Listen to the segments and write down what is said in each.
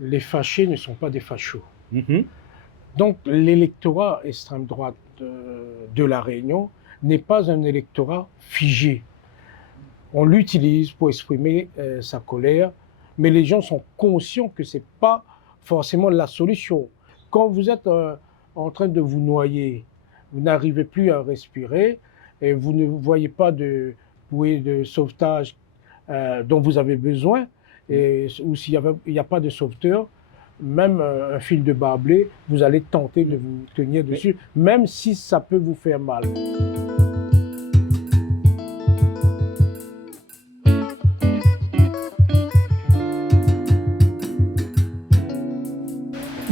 les fâchés ne sont pas des fachos. Mhm. Donc l'électorat extrême droite de La Réunion n'est pas un électorat figé. On l'utilise pour exprimer sa colère, mais les gens sont conscients que ce n'est pas forcément la solution. Quand vous êtes en train de vous noyer, vous n'arrivez plus à respirer et vous ne voyez pas de bouée de sauvetage dont vous avez besoin, ou s'il n'y a pas de sauveteur, même un fil de barbelé, vous allez tenter de vous tenir dessus, même si ça peut vous faire mal.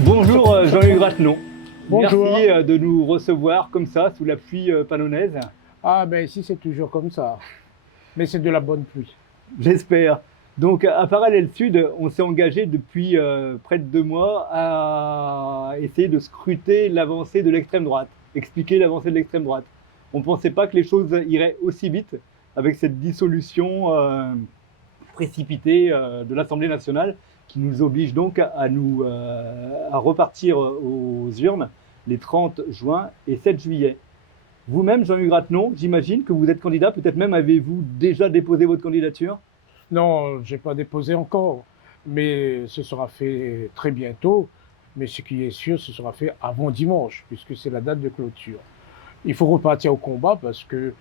Bonjour Jean-Luc Ratenon. Bonjour. Merci de nous recevoir comme ça, sous la pluie pannonnaise. Ah ben ici c'est toujours comme ça, mais c'est de la bonne pluie. J'espère. Donc à Parallèle Sud, on s'est engagé depuis près de 2 mois à essayer de scruter l'avancée de l'extrême droite, expliquer l'avancée de l'extrême droite. On ne pensait pas que les choses iraient aussi vite avec cette dissolution précipitée de l'Assemblée nationale qui nous oblige donc à repartir aux urnes les 30 juin et 7 juillet. Vous-même, Jean-Luc Ratenon, j'imagine que vous êtes candidat, peut-être même avez-vous déjà déposé votre candidature? Non, je n'ai pas déposé encore, mais ce sera fait très bientôt. Mais ce qui est sûr, ce sera fait avant dimanche, puisque c'est la date de clôture. Il faut repartir au combat parce que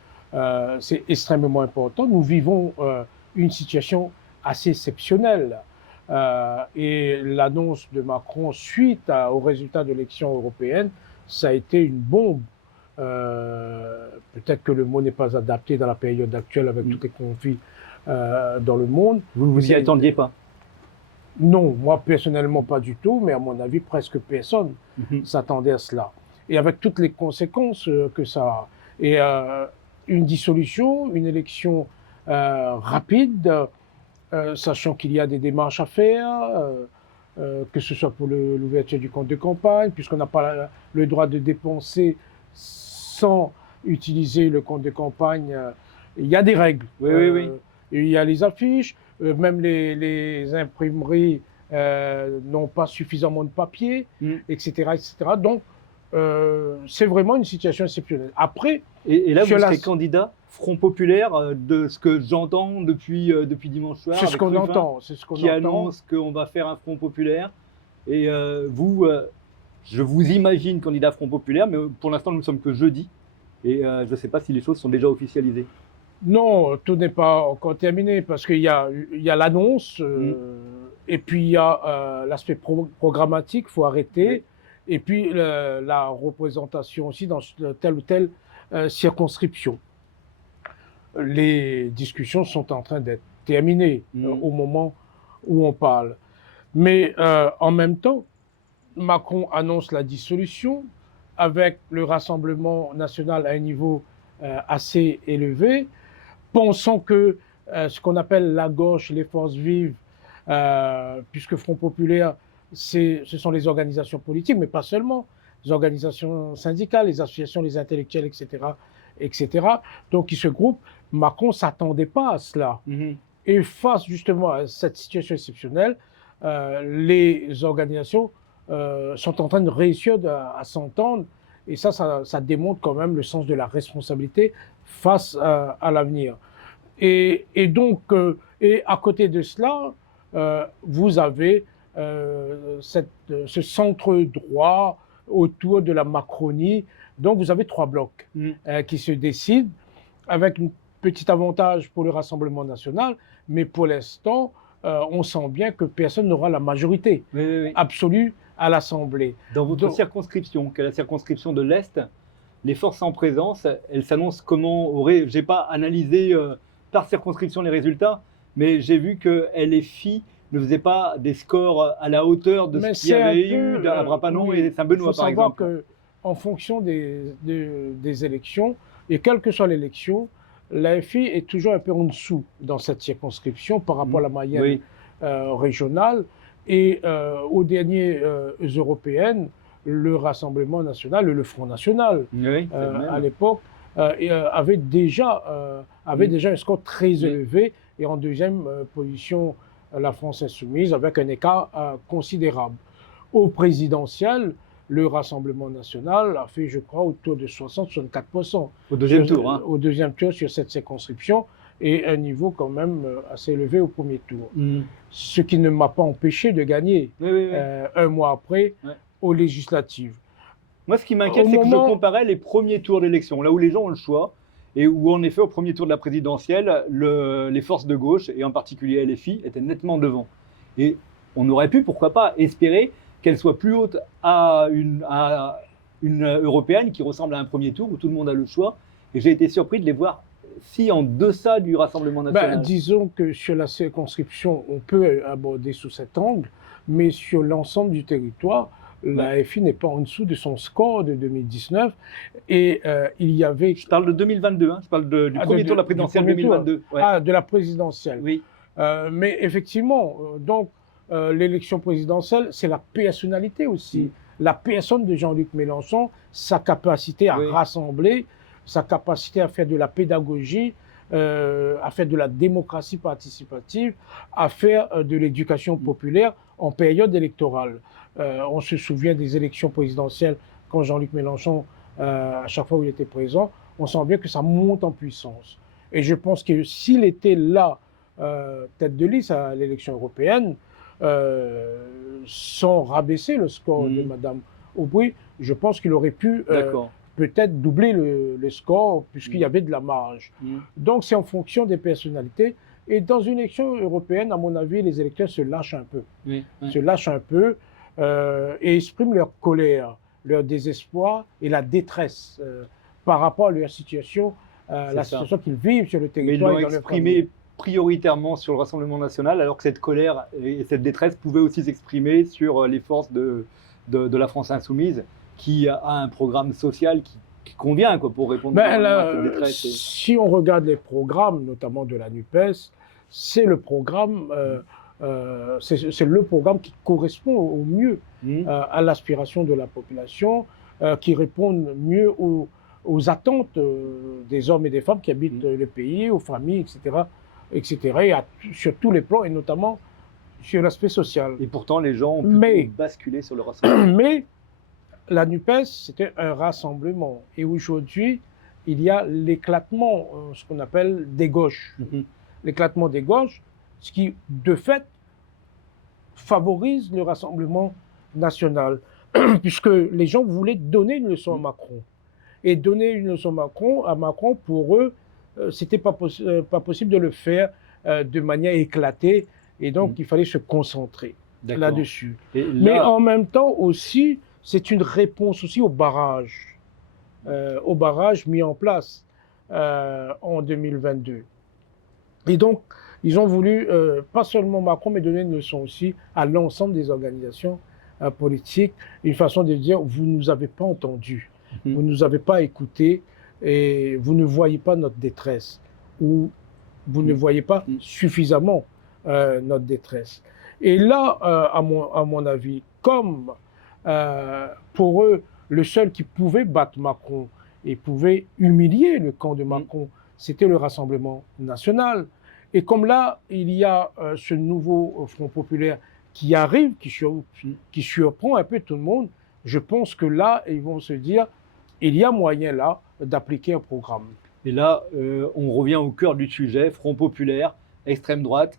c'est extrêmement important. Nous vivons une situation assez exceptionnelle. Et l'annonce de Macron suite aux résultats de l'élection européenne, ça a été une bombe. Peut-être que le mot n'est pas adapté dans la période actuelle avec tous les conflits dans le monde. Vous ne vous y attendiez pas? Non, moi personnellement pas du tout, mais à mon avis presque personne s'attendait à cela. Et avec toutes les conséquences que ça a. Et une dissolution, une élection rapide, sachant qu'il y a des démarches à faire, que ce soit pour l'ouverture du compte de campagne, puisqu'on n'a pas le droit de dépenser sans utiliser le compte de campagne. Il y a des règles. Oui. Il y a les affiches, même les imprimeries n'ont pas suffisamment de papier, etc., etc. Donc, c'est vraiment une situation exceptionnelle. Après, et là, vous serez candidat Front Populaire, de ce que j'entends depuis dimanche soir. C'est ce qu'on entend. Qui annonce qu'on va faire un Front Populaire. Et vous, je vous imagine candidat Front Populaire, mais pour l'instant, nous ne sommes que jeudi. Et je ne sais pas si les choses sont déjà officialisées. Non, tout n'est pas encore terminé parce qu'il y a l'annonce et puis il y a l'aspect programmatique, il faut arrêter, et puis la représentation aussi dans telle ou telle circonscription. Les discussions sont en train d'être terminées au moment où on parle. Mais en même temps, Macron annonce la dissolution avec le Rassemblement national à un niveau assez élevé, pensant que ce qu'on appelle la gauche, les forces vives, puisque Front Populaire, ce sont les organisations politiques, mais pas seulement, les organisations syndicales, les associations, les intellectuels, etc., etc. Donc, ils se groupent. Macron ne s'attendait pas à cela. Et face justement à cette situation exceptionnelle, les organisations sont en train de réussir à s'entendre. Et ça démontre quand même le sens de la responsabilité face à l'avenir. Et donc, et à côté de cela, vous avez ce centre droit autour de la Macronie. Donc, vous avez 3 blocs qui se décident avec un petit avantage pour le Rassemblement national, mais pour l'instant, on sent bien que personne n'aura la majorité absolue à l'Assemblée. Dans votre circonscription, qui est la circonscription de l'Est, les forces en présence, elles s'annoncent comment? J'ai pas analysé par circonscription les résultats, mais j'ai vu que LFI ne faisait pas des scores à la hauteur de ce qu'il y avait eu à Brapanon et Saint-Benoît, par exemple. Il faut savoir qu'en fonction des élections, et quelle que soit l'élection, l'AFI est toujours un peu en dessous dans cette circonscription par rapport à la moyenne régionale. Et aux dernières européennes, le Rassemblement national, le Front national, à l'époque, avait déjà un score très élevé. Et en deuxième position la France insoumise avec un écart considérable. Au présidentiel, le Rassemblement national a fait, je crois, autour de 60-64%. Au deuxième tour. Hein. Au deuxième tour sur cette circonscription, et un niveau quand même assez élevé au premier tour. Ce qui ne m'a pas empêché de gagner un mois après aux législatives. Moi, ce qui m'inquiète, c'est que je comparais les premiers tours d'élection, là où les gens ont le choix, et où en effet, au premier tour de la présidentielle, les forces de gauche, et en particulier LFI, étaient nettement devant. Et on aurait pu, pourquoi pas, espérer qu'elle soit plus haute à une européenne qui ressemble à un premier tour, où tout le monde a le choix. Et j'ai été surpris de les voir si en deçà du Rassemblement national. Disons que sur la circonscription, on peut aborder sous cet angle, mais sur l'ensemble du territoire, la FI n'est pas en dessous de son score de 2019. Et il y avait... Je parle de 2022, hein. Je parle du premier tour de la présidentielle 2022. Ah, de la présidentielle. Oui. Mais effectivement, donc, l'élection présidentielle, c'est la personnalité aussi. La personne de Jean-Luc Mélenchon, sa capacité à rassembler, sa capacité à faire de la pédagogie, à faire de la démocratie participative, à faire de l'éducation populaire en période électorale. On se souvient des élections présidentielles quand Jean-Luc Mélenchon, à chaque fois où il était présent, on sent bien que ça monte en puissance. Et je pense que s'il était là, tête de liste à l'élection européenne, sans rabaisser le score de Mme Aubry, je pense qu'il aurait pu peut-être doubler le score, puisqu'il y avait de la marge. Donc c'est en fonction des personnalités. Et dans une élection européenne, à mon avis, les électeurs se lâchent un peu. Se lâchent un peu et expriment leur colère, leur désespoir et la détresse par rapport à leur situation, la situation qu'ils vivent sur le territoire. Mais ils l'ont exprimé prioritairement sur le Rassemblement national, alors que cette colère et cette détresse pouvaient aussi s'exprimer sur les forces de la France insoumise, qui a un programme social qui convient pour répondre à cette détresse. Si on regarde les programmes, notamment de la NUPES, c'est le programme, qui correspond au mieux à l'aspiration de la population, qui répond mieux aux attentes des hommes et des femmes qui habitent le pays, aux familles, etc. Et sur tous les plans, et notamment sur l'aspect social. Et pourtant, les gens ont plutôt basculé sur le rassemblement. Mais la NUPES, c'était un rassemblement. Et aujourd'hui, il y a l'éclatement, ce qu'on appelle des gauches. L'éclatement des gauches, ce qui, de fait, favorise le Rassemblement national. Puisque les gens voulaient donner une leçon à Macron. Et donner une leçon à Macron, pour eux, c'était pas possible de le faire de manière éclatée. Et donc, il fallait se concentrer là-dessus. Mais en même temps aussi, c'est une réponse aussi au barrage mis en place en 2022. Et donc, ils ont voulu, pas seulement Macron, mais donner une leçon aussi à l'ensemble des organisations politiques, une façon de dire, vous ne nous avez pas entendus, vous ne nous avez pas écoutés, et vous ne voyez pas notre détresse, ou vous ne voyez pas suffisamment notre détresse. Et là, à mon avis, comme pour eux, le seul qui pouvait battre Macron et pouvait humilier le camp de Macron, c'était le Rassemblement national. Et comme là, il y a ce nouveau Front populaire qui arrive, qui surprend un peu tout le monde, je pense que là, ils vont se dire, il y a moyen là d'appliquer un programme. Et là, on revient au cœur du sujet, Front populaire, extrême droite.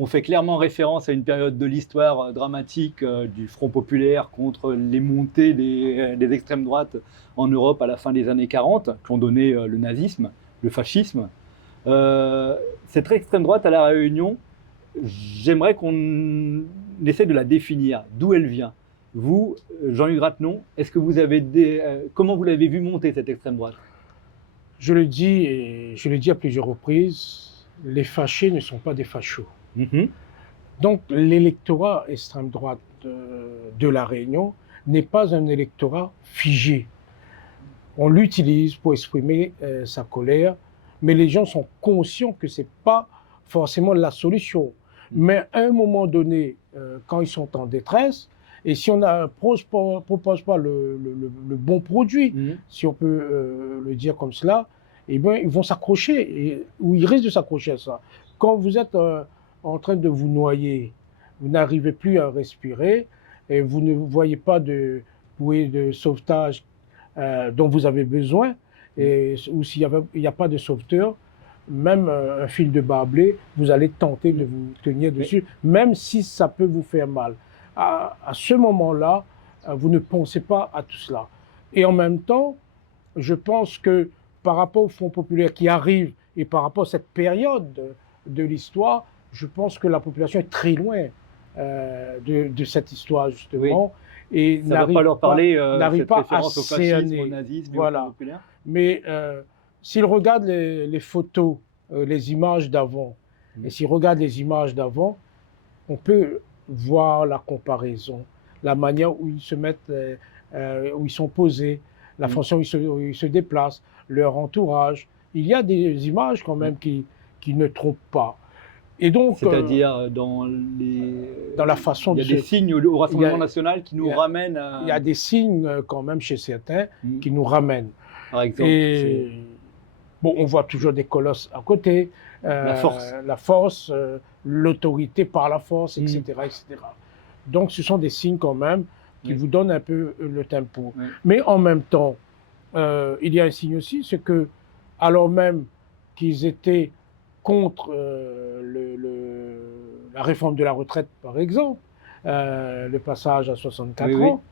On fait clairement référence à une période de l'histoire dramatique du Front populaire contre les montées des extrêmes droites en Europe à la fin des années 40, qui ont donné le nazisme, le fascisme. Cette extrême droite à La Réunion, j'aimerais qu'on essaie de la définir, d'où elle vient. Vous, Jean-Hugues Ratenon, est-ce que vous avez comment vous l'avez vu monter cette extrême droite? Je le dis, et je le dis à plusieurs reprises, les fâchés ne sont pas des fachos. Donc l'électorat extrême droite de La Réunion n'est pas un électorat figé. On l'utilise pour exprimer sa colère, mais les gens sont conscients que ce n'est pas forcément la solution. Mais à un moment donné, quand ils sont en détresse, et si on ne propose pas le bon produit, si on peut le dire comme cela, eh bien, ils vont s'accrocher, ou ils risquent de s'accrocher à ça. Quand vous êtes en train de vous noyer. Vous n'arrivez plus à respirer et vous ne voyez pas de bouée de sauvetage dont vous avez besoin, ou s'il n'y a pas de sauveteur, même un fil de barbelé, vous allez tenter de vous tenir dessus, même si ça peut vous faire mal. À ce moment-là, vous ne pensez pas à tout cela. Et en même temps, je pense que par rapport au Front populaire qui arrive et par rapport à cette période de l'histoire, je pense que la population est très loin de cette histoire, justement. Oui. Et ça ne va pas leur parler, n'arrive cette pas référence à au fascisme, cerner. au nazisme, Voilà. au Front populaire. Mais s'ils regardent les photos, les images d'avant, et s'ils regardent les images d'avant, on peut voir la comparaison, la manière où ils se mettent, où ils sont posés, la façon où ils se déplacent, leur entourage. Il y a des images quand même qui ne trompent pas. Et donc, c'est-à-dire dans la façon il y a des signes au Rassemblement national qui nous ramènent à... Il y a des signes quand même chez certains qui nous ramènent. Par exemple, et bon, on voit toujours des colosses à côté, la force, l'autorité par la force, etc., etc. Donc, ce sont des signes quand même qui vous donnent un peu le tempo. Mais en même temps, il y a un signe aussi, c'est que, alors même qu'ils étaient contre la réforme de la retraite, par exemple, le passage à 64 ans,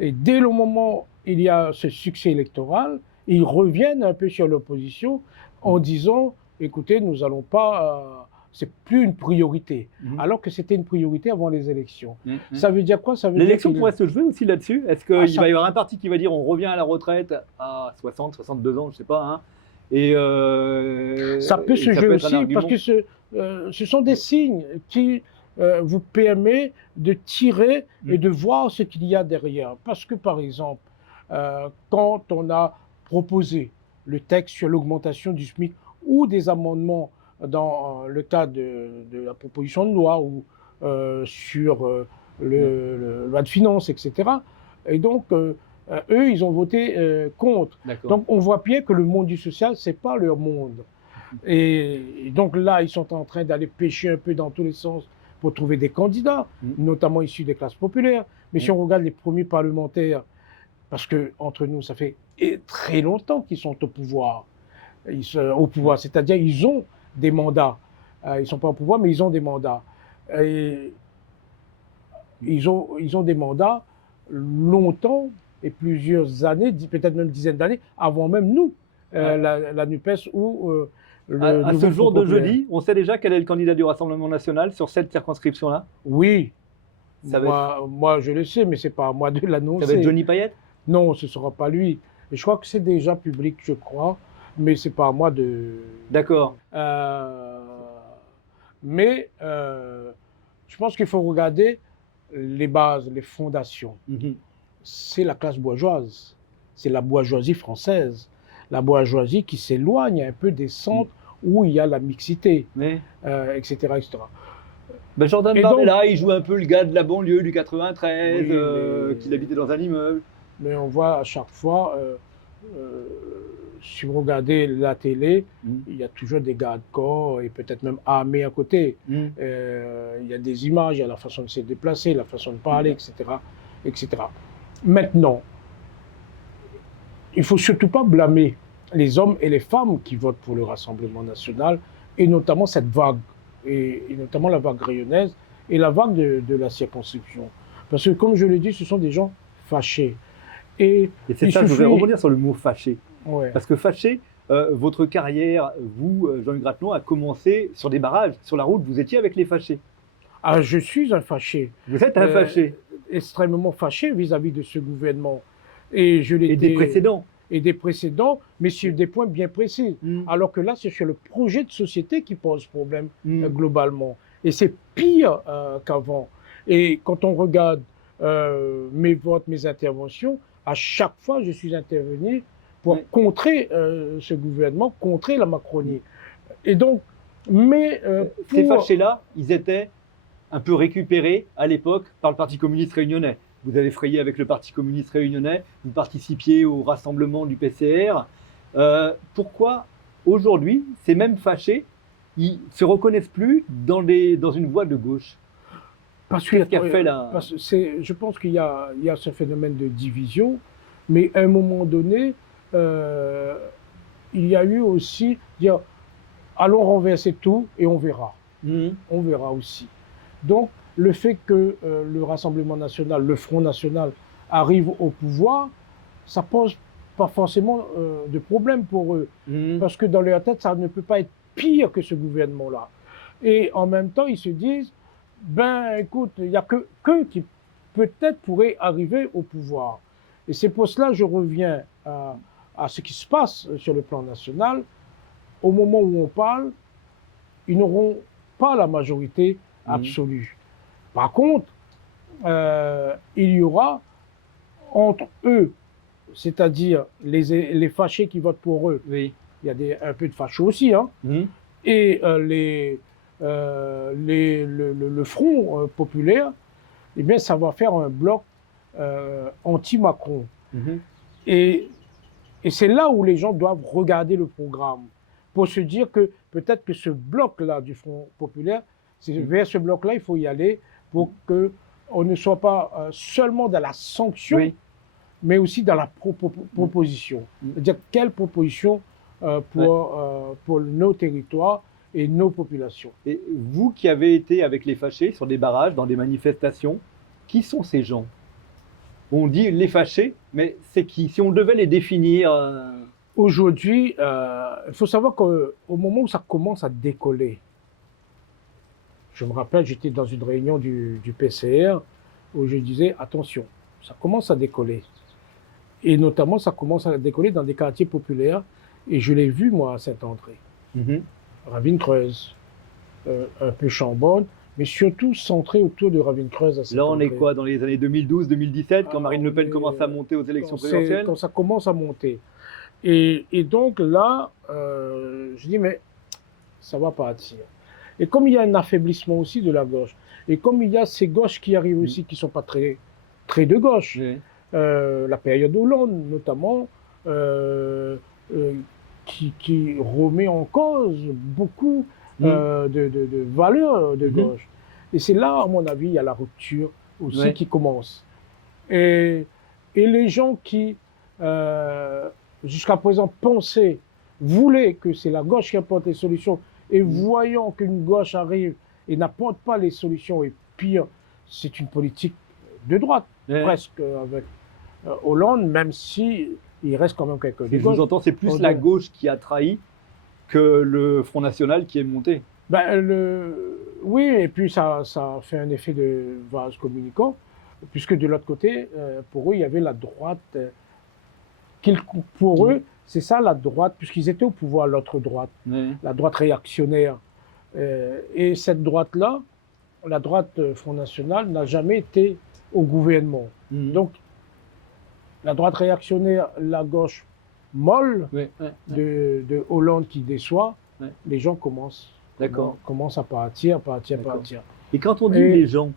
et dès le moment où il y a ce succès électoral, ils reviennent un peu sur l'opposition en disant, écoutez, nous n'allons pas... c'est plus une priorité, alors que c'était une priorité avant les élections. Ça veut dire quoi? L'élection pourrait se jouer aussi là-dessus. Est-ce qu'il va y avoir un parti qui va dire on revient à la retraite à 60, 62 ans, je ne sais pas, hein, et ça peut se jouer aussi parce que ce sont des signes qui vous permettent de tirer et de voir ce qu'il y a derrière. Parce que, par exemple, quand on a proposé le texte sur l'augmentation du SMIC ou des amendements dans le cas de la proposition de loi ou sur le loi de finances, etc. Et donc, eux, ils ont voté contre. Donc, on voit bien que le monde du social, ce n'est pas leur monde. Et donc là, ils sont en train d'aller pêcher un peu dans tous les sens pour trouver des candidats, notamment issus des classes populaires. Mais si on regarde les premiers parlementaires, parce qu'entre nous, ça fait très longtemps qu'ils sont au pouvoir. C'est-à-dire ils ont des mandats. Ils ne sont pas au pouvoir, mais ils ont des mandats. Et ils ont des mandats longtemps et plusieurs années, peut-être même dizaines d'années, avant même nous, la NUPES ou à ce jour de jeudi, on sait déjà quel est le candidat du Rassemblement national sur cette circonscription-là? Oui. Moi, je le sais, mais ce n'est pas à moi de l'annoncer. Ça va être Johnny Payette? Non, ce ne sera pas lui. Et je crois que c'est déjà public, je crois, mais ce n'est pas à moi de... D'accord. Mais je pense qu'il faut regarder les bases, les fondations. C'est la classe bourgeoise, c'est la bourgeoisie française, la bourgeoisie qui s'éloigne un peu des centres où il y a la mixité, etc., etc. Ben Jordan Bardella, il joue un peu le gars de la banlieue du 93, qu'il habitait dans un immeuble. Mais on voit à chaque fois, si vous regardez la télé, il y a toujours des gardes corps et peut-être même armés à côté. Il y a des images, il y a la façon de se déplacer, la façon de parler, etc., etc. Maintenant, il ne faut surtout pas blâmer les hommes et les femmes qui votent pour le Rassemblement national, et notamment cette vague, et notamment la vague rayonnaise et la vague de la circonscription. Parce que, comme je l'ai dit, ce sont des gens fâchés. Et c'est ça, je voudrais rebondir sur le mot fâché. Parce que fâché, votre carrière, vous, Jean-Hugues Grattenon, a commencé sur des barrages, sur la route, vous étiez avec les fâchés. Ah, je suis un fâché. Vous êtes un fâché. Extrêmement fâché vis-à-vis de ce gouvernement. Et des précédents. Et des précédents, mais sur des points bien précis. Alors que là, c'est sur le projet de société qui pose problème globalement. Et c'est pire qu'avant. Et quand on regarde mes votes, mes interventions, à chaque fois, je suis intervenu pour contrer ce gouvernement, contrer la Macronie. Et donc, ces fâchés-là, ils étaient un peu récupérés à l'époque par le Parti communiste réunionnais. Vous avez frayé avec le Parti communiste réunionnais, vous participiez au rassemblement du PCR. Pourquoi aujourd'hui, ces mêmes fâchés ils se reconnaissent plus dans une voie de gauche. Parce qu'il y a, Qu'est-ce qui a fait la... je pense qu'il y a ce phénomène de division, mais à un moment donné, il y a eu aussi dire allons renverser tout et on verra. On verra aussi. Donc, le fait que le Rassemblement national, le Front national arrive au pouvoir, ça pose pas forcément de problème pour eux. Parce que dans leur tête, ça ne peut pas être pire que ce gouvernement-là. Et en même temps, ils se disent, ben écoute, il n'y a que qui peut-être pourraient arriver au pouvoir. Et c'est pour cela que je reviens à ce qui se passe sur le plan national. Au moment où on parle, ils n'auront pas la majorité absolue. Par contre, il y aura entre eux, c'est-à-dire les fâchés qui votent pour eux, il y a un peu de fâcheux aussi, hein, et le Front populaire, eh bien, ça va faire un bloc anti-Macron. Et c'est là où les gens doivent regarder le programme pour se dire que peut-être que ce bloc-là du Front populaire, c'est vers ce bloc-là il faut y aller pour qu'on ne soit pas seulement dans la sanction, mais aussi dans la proposition. C'est-à-dire quelle proposition pour nos territoires et nos populations. Et vous qui avez été avec les fâchés sur des barrages, dans des manifestations, qui sont ces gens? On dit les fâchés, mais c'est qui? Si on devait les définir... Aujourd'hui, il faut savoir qu'au moment où ça commence à décoller, je me rappelle, j'étais dans une réunion du PCR où je disais, attention, ça commence à décoller. Et notamment, ça commence à décoller dans des quartiers populaires. Et je l'ai vu, moi, à Saint-André, Ravine-Creuse, un peu Chambonne, mais surtout centré autour de Ravine-Creuse à Saint-André. Là, on est quoi, dans les années 2012-2017, quand Marine Le Pen commence à monter aux élections présidentielles? Quand ça commence à monter. Et donc là, je dis, mais ça va partir. Et comme il y a un affaiblissement aussi de la gauche, et comme il y a ces gauches qui arrivent aussi, qui ne sont pas très, très de gauche, la période Hollande notamment, qui remet en cause beaucoup de valeurs de gauche. Et c'est là, à mon avis, il y a la rupture aussi qui commence. Et les gens qui, jusqu'à présent, voulaient que c'est la gauche qui apporte les solutions, et voyant qu'une gauche arrive et n'apporte pas les solutions, et pire, c'est une politique de droite, presque, avec Hollande, même si il reste quand même quelques de gauche. Je vous entends, c'est plus la gauche qui a trahi que le Front National qui est monté. Oui, et puis ça fait un effet de vase communicant, puisque de l'autre côté, pour eux, il y avait la droite. Pour eux, c'est ça la droite, puisqu'ils étaient au pouvoir, l'autre droite, la droite réactionnaire. Et cette droite-là, la droite Front National, n'a jamais été au gouvernement. Donc, la droite réactionnaire, la gauche molle de Hollande qui déçoit, les gens commencent à partir. Et quand on dit les gens,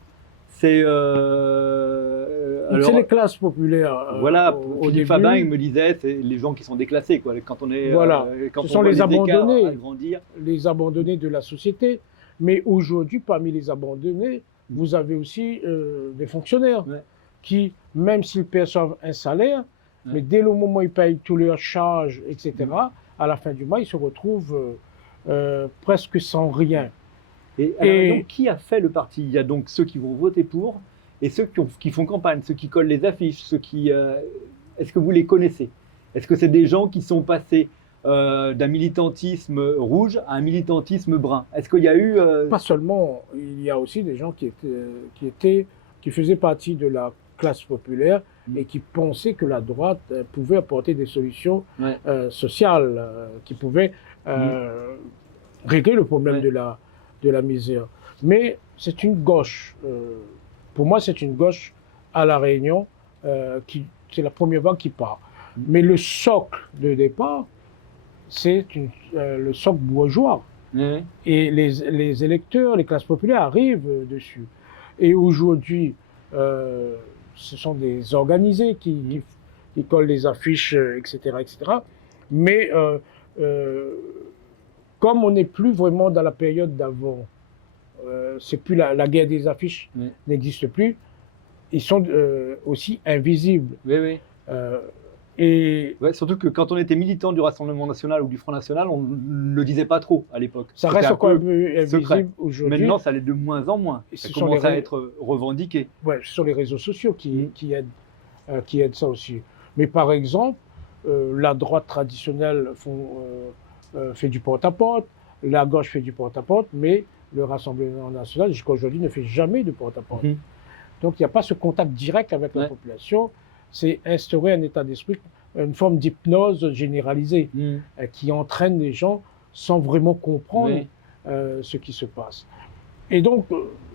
c'est les classes populaires. Voilà, Philippe Fabin, il me disait, c'est les gens qui sont déclassés, quoi. Quand on est, ce sont les abandonnés, les abandonnés de la société. Mais aujourd'hui, parmi les abandonnés, vous avez aussi des fonctionnaires qui, même s'ils perçoivent un salaire, mais dès le moment où ils payent tous leurs charges, etc., à la fin du mois, ils se retrouvent presque sans rien. Et donc, qui a fait le parti? Il y a donc ceux qui vont voter pour et ceux qui font campagne, ceux qui collent les affiches, ceux qui... Est-ce que vous les connaissez? Est-ce que c'est des gens qui sont passés d'un militantisme rouge à un militantisme brun? Est-ce qu'il y a eu... Pas seulement, il y a aussi des gens qui faisaient partie de la classe populaire et qui pensaient que la droite pouvait apporter des solutions sociales, qui pouvaient régler le problème de la misère. Mais c'est une gauche, pour moi c'est une gauche à La Réunion, c'est la première vague qui part. Mais le socle de départ, c'est le socle bourgeois. Et les électeurs, les classes populaires arrivent dessus. Et aujourd'hui, ce sont des organisés qui collent les affiches, etc., etc. Mais comme on n'est plus vraiment dans la période d'avant, c'est plus la guerre des affiches n'existe plus, ils sont aussi invisibles. Oui, oui. Et ouais, surtout que quand on était militant du Rassemblement National ou du Front National, on ne le disait pas trop à l'époque. ça reste encore un peu invisible aujourd'hui. Maintenant, ça l'est de moins en moins. Ça commence à être revendiqué. Ouais, ce sont les réseaux sociaux qui aident ça aussi. Mais par exemple, la droite traditionnelle fait du porte-à-porte, la gauche fait du porte-à-porte, mais le Rassemblement National, jusqu'à aujourd'hui, ne fait jamais de porte-à-porte. Donc, il n'y a pas ce contact direct avec la population. C'est instaurer un état d'esprit, une forme d'hypnose généralisée qui entraîne les gens sans vraiment comprendre ce qui se passe. Et donc,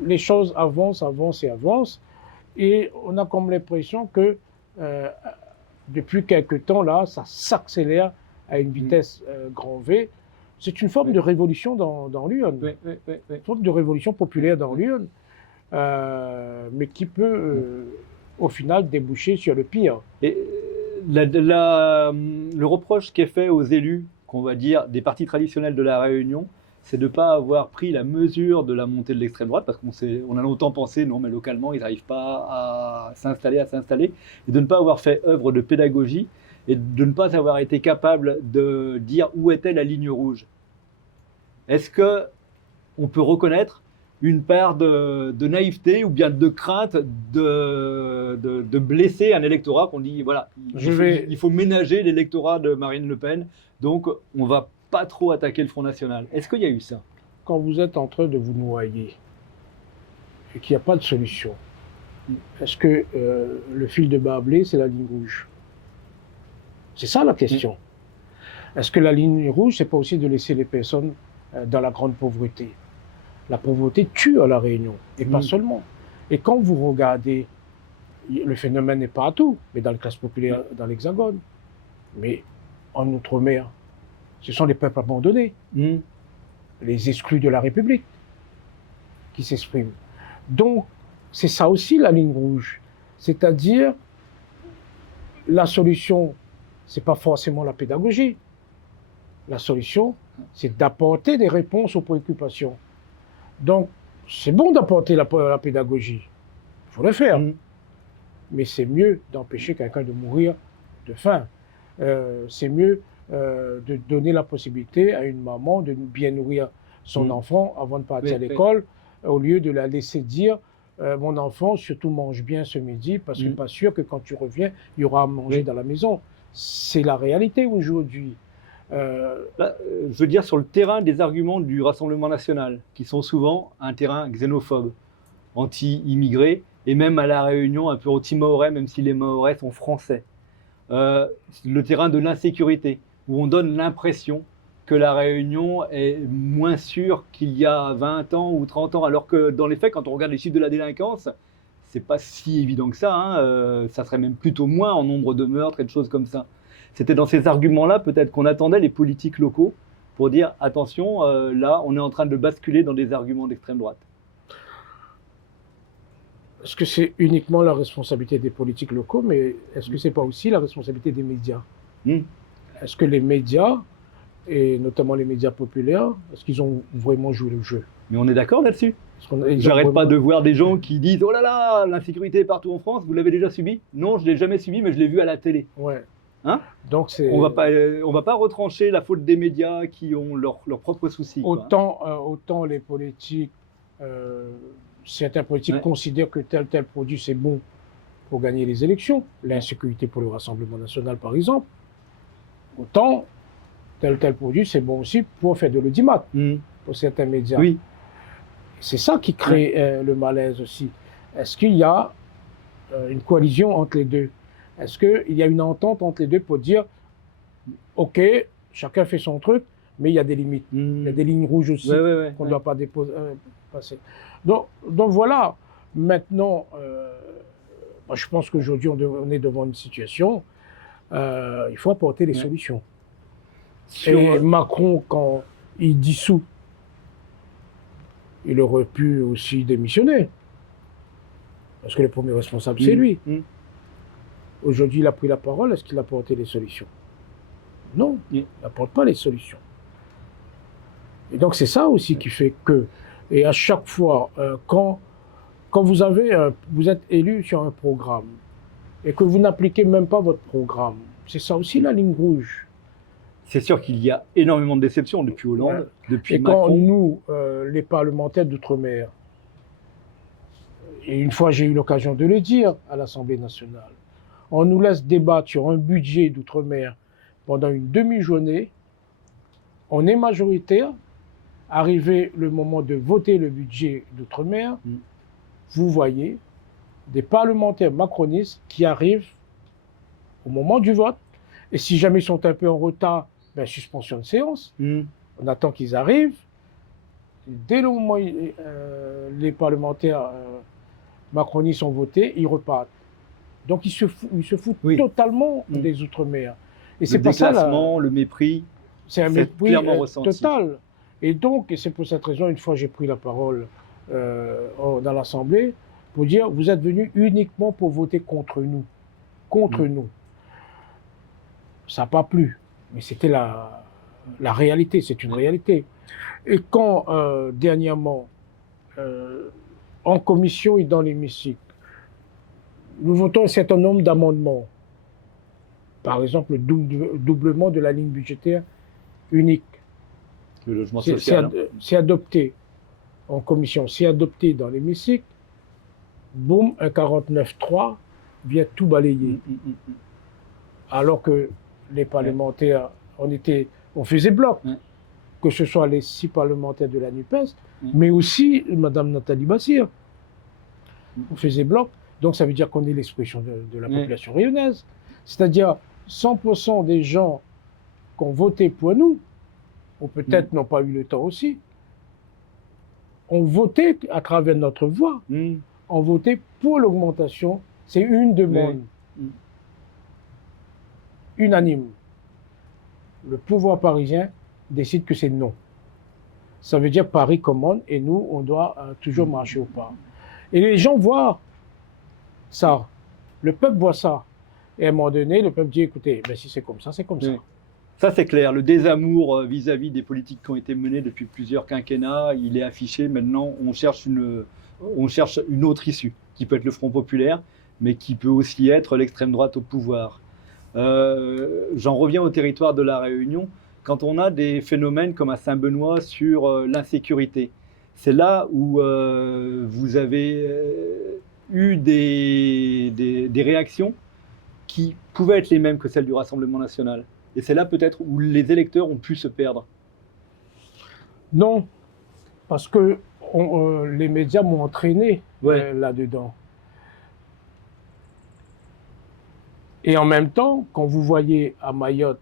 les choses avancent, avancent et avancent. Et on a comme l'impression que depuis quelque temps, là, ça s'accélère à une vitesse grand V. C'est une forme de révolution dans l'Uyonne. Une forme de révolution populaire dans l'Uyonne, mais qui peut... au final, déboucher sur le pire. Et le reproche qui est fait aux élus, qu'on va dire, des partis traditionnels de la Réunion, c'est de ne pas avoir pris la mesure de la montée de l'extrême droite, parce qu'on a longtemps pensé, non, mais localement, ils n'arrivent pas à s'installer, et de ne pas avoir fait œuvre de pédagogie, et de ne pas avoir été capable de dire où était la ligne rouge. Est-ce qu'on peut reconnaître une part de naïveté ou bien de crainte de blesser un électorat qu'on dit, voilà, il faut ménager l'électorat de Marine Le Pen, donc on ne va pas trop attaquer le Front National. Est-ce qu'il y a eu ça? Quand vous êtes en train de vous noyer et qu'il n'y a pas de solution, est-ce que le fil de barbelé, c'est la ligne rouge? C'est ça la question. Est-ce que la ligne rouge, c'est pas aussi de laisser les personnes dans la grande pauvreté? La pauvreté tue à La Réunion, et pas seulement. Et quand vous regardez, le phénomène n'est pas à tout, mais dans les classes populaires, dans l'Hexagone, mais en Outre-mer, ce sont les peuples abandonnés, les exclus de la République, qui s'expriment. Donc, c'est ça aussi la ligne rouge. C'est-à-dire, la solution, c'est pas forcément la pédagogie. La solution, c'est d'apporter des réponses aux préoccupations. Donc, c'est bon d'apporter la pédagogie. Il faut le faire. Mais c'est mieux d'empêcher quelqu'un de mourir de faim. C'est mieux de donner la possibilité à une maman de bien nourrir son enfant avant de partir à l'école, au lieu de la laisser dire mon enfant, surtout mange bien ce midi, parce que pas sûr que quand tu reviens, il y aura à manger dans la maison. C'est la réalité aujourd'hui. Je veux dire, sur le terrain des arguments du Rassemblement National, qui sont souvent un terrain xénophobe, anti-immigré, et même à La Réunion, un peu anti-mahorais, même si les mahorais sont français. Le terrain de l'insécurité, où on donne l'impression que La Réunion est moins sûre qu'il y a 20 ans ou 30 ans, alors que dans les faits, quand on regarde les chiffres de la délinquance, c'est pas si évident que ça, ça serait même plutôt moins en nombre de meurtres et de choses comme ça. C'était dans ces arguments-là, peut-être qu'on attendait les politiques locaux pour dire attention, là, on est en train de basculer dans des arguments d'extrême droite. Est-ce que c'est uniquement la responsabilité des politiques locaux, mais est-ce que c'est pas aussi la responsabilité des médias? Est-ce que les médias, et notamment les médias populaires, est-ce qu'ils ont vraiment joué le jeu? Mais on est d'accord là-dessus? J'arrête pas de voir des gens qui disent oh là là, l'insécurité est partout en France, vous l'avez déjà subi? Non, je l'ai jamais subi, mais je l'ai vu à la télé. Ouais. Hein? Donc on va pas retrancher la faute des médias qui ont leurs propres soucis. Autant les politiques, certains politiques considèrent que tel produit c'est bon pour gagner les élections, l'insécurité pour le Rassemblement National par exemple, autant tel produit c'est bon aussi pour faire de l'audimat pour certains médias. Oui. C'est ça qui crée le malaise aussi. Est-ce qu'il y a une coalition entre les deux? Est-ce qu'il y a une entente entre les deux pour dire ok, chacun fait son truc, mais il y a des limites, il y a des lignes rouges aussi qu'on ne doit pas passer. Donc voilà, maintenant, je pense qu'aujourd'hui on est devant une situation, il faut apporter des solutions. Et Macron, quand il dissout, il aurait pu aussi démissionner, parce que le premier responsable c'est lui. Aujourd'hui, il a pris la parole, est-ce qu'il a apporté les solutions? Non, il n'apporte pas les solutions. Et donc c'est ça aussi qui fait que, et à chaque fois, quand vous vous êtes élu sur un programme et que vous n'appliquez même pas votre programme, c'est ça aussi la ligne rouge. C'est sûr qu'il y a énormément de déceptions depuis Hollande, depuis Et quand Macron. nous, les parlementaires d'outre-mer, et une fois j'ai eu l'occasion de le dire à l'Assemblée nationale, on nous laisse débattre sur un budget d'outre-mer pendant une demi-journée, on est majoritaire, arrivé le moment de voter le budget d'outre-mer, vous voyez des parlementaires macronistes qui arrivent au moment du vote, et si jamais ils sont un peu en retard, ben, suspension de séance. On attend qu'ils arrivent. Dès le moment où les parlementaires macronistes ont voté, ils repartent. Donc ils se foutent totalement des Outre-mer. Et c'est pas ça le mépris. C'est un mépris total. Et donc, et c'est pour cette raison, une fois j'ai pris la parole dans l'Assemblée, pour dire, vous êtes venus uniquement pour voter contre nous. Contre nous. Ça n'a pas plu. Mais c'était la réalité, c'est une réalité. Et quand, dernièrement, en commission et dans l'hémicycle, nous votons un certain nombre d'amendements. Par exemple, le doublement de la ligne budgétaire unique. Le logement social. C'est adopté en commission, c'est adopté dans l'hémicycle. Boum, un 49.3 vient tout balayer. Alors que les parlementaires, on faisait bloc. Que ce soit les 6 parlementaires de la NUPES, mais aussi Mme Nathalie Bassir. On faisait bloc. Donc ça veut dire qu'on est l'expression de la population rayonnaise. C'est-à-dire 100% des gens qui ont voté pour nous, ou peut-être n'ont pas eu le temps aussi, ont voté à travers notre voix, ont voté pour l'augmentation. C'est une demande unanime. Le pouvoir parisien décide que c'est non. Ça veut dire Paris commande et nous, on doit toujours marcher au pas. Et les gens voient ça. Le peuple voit ça. Et à un moment donné, le peuple dit, écoutez, ben si c'est comme ça, c'est comme ça. Ça, c'est clair. Le désamour vis-à-vis des politiques qui ont été menées depuis plusieurs quinquennats, il est affiché. Maintenant, on cherche une autre issue, qui peut être le Front populaire, mais qui peut aussi être l'extrême droite au pouvoir. J'en reviens au territoire de la Réunion. Quand on a des phénomènes comme à Saint-Benoît sur l'insécurité, c'est là où vous avez eu des réactions qui pouvaient être les mêmes que celles du Rassemblement national. Et c'est là peut-être où les électeurs ont pu se perdre. Non, parce que les médias m'ont entraîné là-dedans. Et en même temps, quand vous voyez à Mayotte,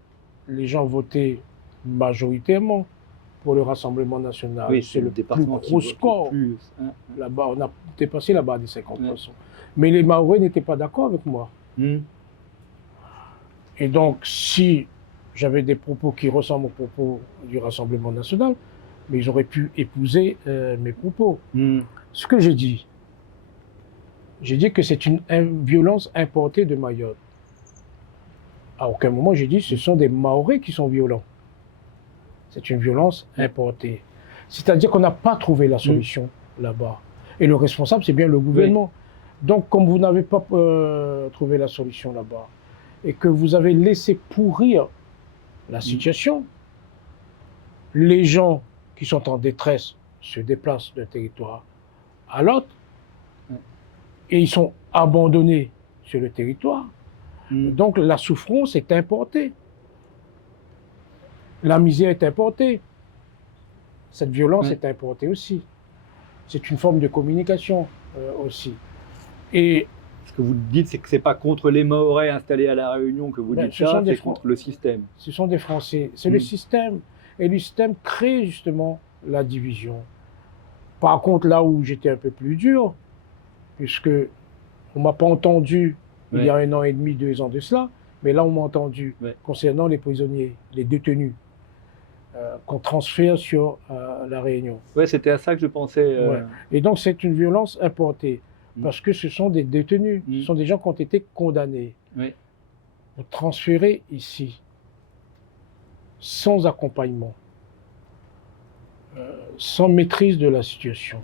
les gens voter majoritairement pour le Rassemblement national, c'est le plus gros score. Là-bas, on a dépassé la barre des 50%. Mais les Mahorais n'étaient pas d'accord avec moi. Et donc, si j'avais des propos qui ressemblent aux propos du Rassemblement national, mais ils auraient pu épouser mes propos. Ce que j'ai dit que c'est une violence importée de Mayotte. À aucun moment j'ai dit que ce sont des Mahorais qui sont violents. C'est une violence importée. C'est-à-dire qu'on n'a pas trouvé la solution là-bas. Et le responsable, c'est bien le gouvernement. Donc, comme vous n'avez pas trouvé la solution là-bas, et que vous avez laissé pourrir la situation, les gens qui sont en détresse se déplacent d'un territoire à l'autre, et ils sont abandonnés sur le territoire. Donc la souffrance est importée. La misère est importée. Cette violence est importée aussi. C'est une forme de communication aussi. Et ce que vous dites, c'est que ce n'est pas contre les Mahorais installés à La Réunion que vous dites ça, c'est contre le système. Ce sont des Français. C'est le système. Et le système crée justement la division. Par contre, là où j'étais un peu plus dur, puisque on ne m'a pas entendu il y a 1 an et demi, 2 ans de cela, mais là on m'a entendu concernant les prisonniers, les détenus, qu'on transfère sur La Réunion. Oui, c'était à ça que je pensais. Et donc c'est une violence importée, parce que ce sont des détenus, ce sont des gens qui ont été condamnés, transférés ici, sans accompagnement. sans maîtrise de la situation.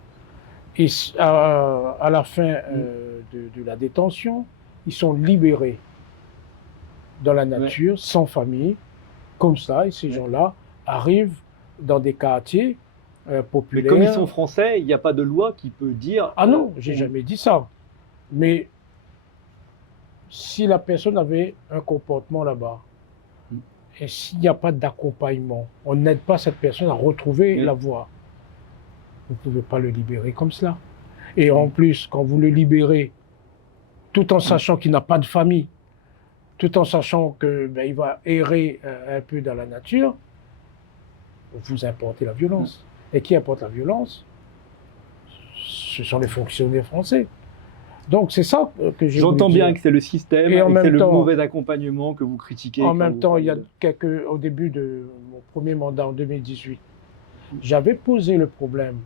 Et à la fin de la détention, ils sont libérés dans la nature, sans famille, comme ça, et ces gens-là arrivent dans des quartiers populaires. Mais comme ils sont français, il n'y a pas de loi qui peut dire... Ah non, j'ai jamais dit ça. Mais si la personne avait un comportement là-bas, et s'il n'y a pas d'accompagnement, on n'aide pas cette personne à retrouver la voie, vous ne pouvez pas le libérer comme cela. Et en plus, quand vous le libérez, tout en sachant qu'il n'a pas de famille, tout en sachant qu'il va errer un peu dans la nature, vous importez la violence. Et qui importe la violence? Ce sont les fonctionnaires français. Donc c'est ça que j'ai voulu J'entends bien dire. que c'est le système et que c'est le mauvais accompagnement que vous critiquez. En même temps, il y a au début de mon premier mandat en 2018, j'avais posé le problème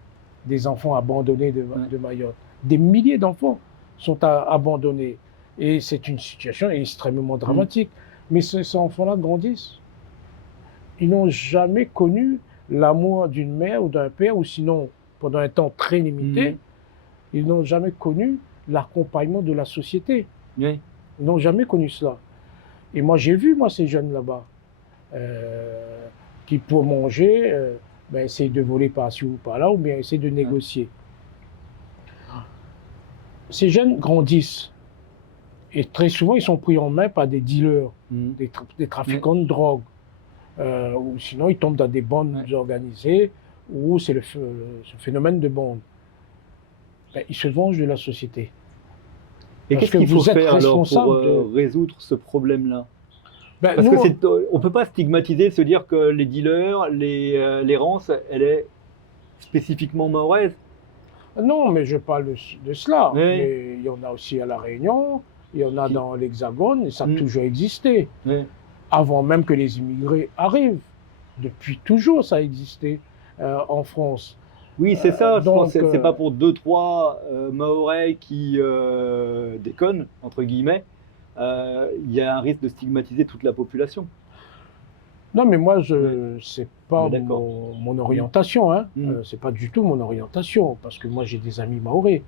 des enfants abandonnés de Mayotte. Des milliers d'enfants sont abandonnés. Et c'est une situation extrêmement dramatique. Mais ces enfants-là grandissent. Ils n'ont jamais connu l'amour d'une mère ou d'un père, ou sinon, pendant un temps très limité, ils n'ont jamais connu l'accompagnement de la société. Ils n'ont jamais connu cela. Et moi, j'ai vu, ces jeunes là-bas, qui pour manger, essayent de voler par-ci ou par-là, ou bien essayent de négocier. Ces jeunes grandissent. Et très souvent, ils sont pris en main par des dealers, des trafiquants de drogue. Ou sinon, ils tombent dans des bandes organisées, où c'est ce phénomène de bande. Ils se vengent de la société. Et qu'est-ce qu'il faut faire alors pour résoudre ce problème-là? Parce qu'on ne peut pas stigmatiser, se dire que les dealers, l'errance, elle est spécifiquement mahoraise. Non, mais je parle de cela. Mais il y en a aussi à La Réunion, il y en a dans l'Hexagone, et ça a toujours existé. Avant même que les immigrés arrivent. Depuis toujours, ça a existé en France. Oui, c'est ça. C'est pas pour 2-3 Mahorais qui déconnent, entre guillemets. Il y a un risque de stigmatiser toute la population. Non, mais moi, c'est pas mon orientation. Hein. C'est pas du tout mon orientation, parce que moi, j'ai des amis mahorais.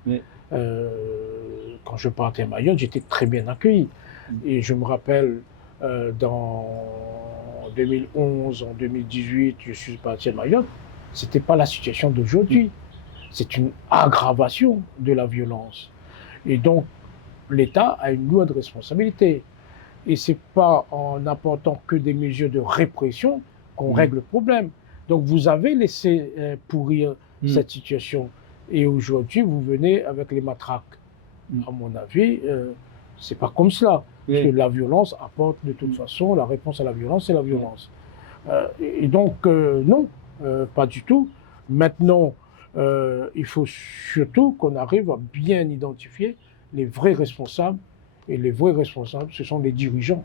Quand je partais à Mayotte, j'étais très bien accueilli. Et je me rappelle, dans 2011, en 2018, je suis parti à Mayotte. C'était pas la situation d'aujourd'hui. C'est une aggravation de la violence. Et donc, l'État a une lourde responsabilité. Et c'est pas en apportant que des mesures de répression qu'on règle le problème. Donc, vous avez laissé pourrir cette situation. Et aujourd'hui, vous venez avec les matraques. À mon avis, c'est pas comme cela. Parce que la violence apporte de toute façon, la réponse à la violence, c'est la violence. Et donc, non. Pas du tout. Maintenant, il faut surtout qu'on arrive à bien identifier les vrais responsables. Et les vrais responsables, ce sont les dirigeants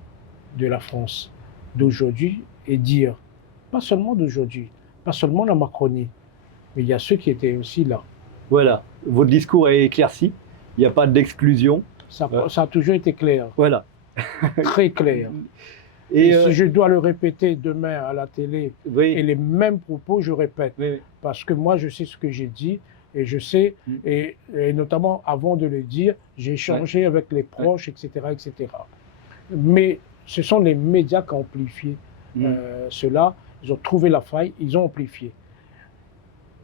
de la France d'aujourd'hui. Et dire, pas seulement d'aujourd'hui, pas seulement la Macronie, mais il y a ceux qui étaient aussi là. Voilà, votre discours est éclairci. Il n'y a pas d'exclusion. Ça a toujours été clair. Voilà. Très clair. Et si je dois le répéter demain à la télé, et les mêmes propos, je répète. Parce que moi, je sais ce que j'ai dit, et je sais, et notamment avant de le dire, j'ai échangé avec les proches, etc., etc. Mais ce sont les médias qui ont amplifié cela. Ils ont trouvé la faille, ils ont amplifié.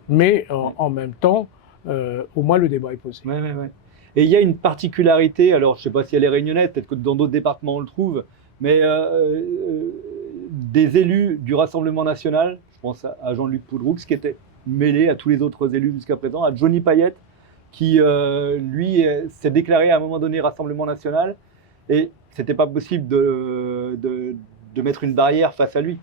Mais en même temps, au moins le débat est posé. Et il y a une particularité, alors je ne sais pas si elle est réunionnaise, peut-être que dans d'autres départements on le trouve, mais des élus du Rassemblement national, je pense à Jean-Luc Poudroux, qui était mêlé à tous les autres élus jusqu'à présent, à Johnny Payette, qui lui s'est déclaré à un moment donné Rassemblement national, et c'était pas possible de mettre une barrière face à lui.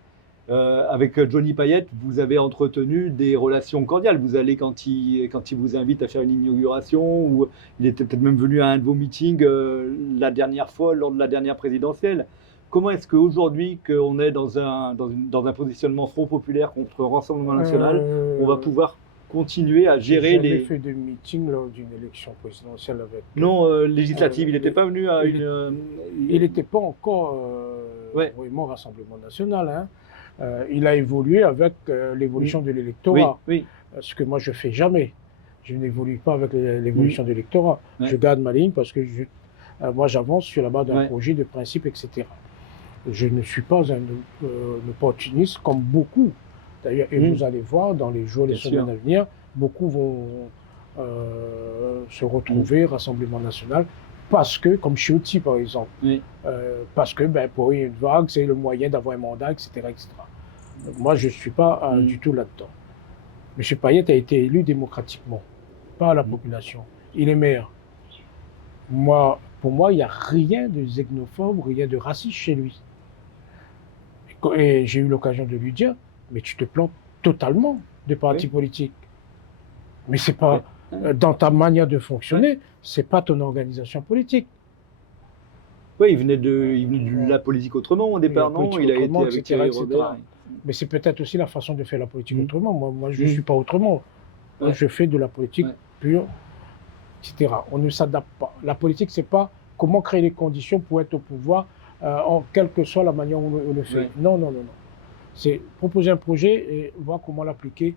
Avec Johnny Payette, vous avez entretenu des relations cordiales. Vous allez quand il vous invite à faire une inauguration, ou il était peut-être même venu à un de vos meetings la dernière fois, lors de la dernière présidentielle. Comment est-ce qu'aujourd'hui, qu'on est dans un positionnement Front populaire contre Rassemblement national, on va pouvoir continuer à gérer les... J'ai jamais fait de meeting lors d'une élection présidentielle avec... Non, législative, il n'était pas venu à une... Il n'était pas encore vraiment Rassemblement national, hein. il a évolué avec l'évolution de l'électorat. Oui, Ce que moi, je ne fais jamais. Je n'évolue pas avec l'évolution de l'électorat. Ouais. Je garde ma ligne parce que moi, j'avance sur la base d'un Ouais. projet de principe, etc. Je ne suis pas un opportuniste comme beaucoup. D'ailleurs, et vous allez voir dans les jours et les Bien semaines sûr. à venir, beaucoup vont se retrouver, Rassemblement national, parce que, comme Ciotti par exemple, oui. parce que pour eux, une vague, c'est le moyen d'avoir un mandat, etc. etc. Moi, je ne suis pas du tout là-dedans. M. Payette a été élu démocratiquement par la population. Il est maire. Pour moi, il n'y a rien de xénophobe, rien de raciste chez lui. Et j'ai eu l'occasion de lui dire, mais tu te plantes totalement de parti politique. Mais c'est pas dans ta manière de fonctionner, c'est pas ton organisation politique. Oui, il venait de la politique autrement au départ, non? Il a été avec Thierry Robert. Mais c'est peut-être aussi la façon de faire la politique autrement. Moi je ne suis pas autrement. Moi, je fais de la politique pure, etc. On ne s'adapte pas. La politique, c'est pas comment créer les conditions pour être au pouvoir, quelle que soit la manière où on le fait. Ouais. Non. C'est proposer un projet et voir comment l'appliquer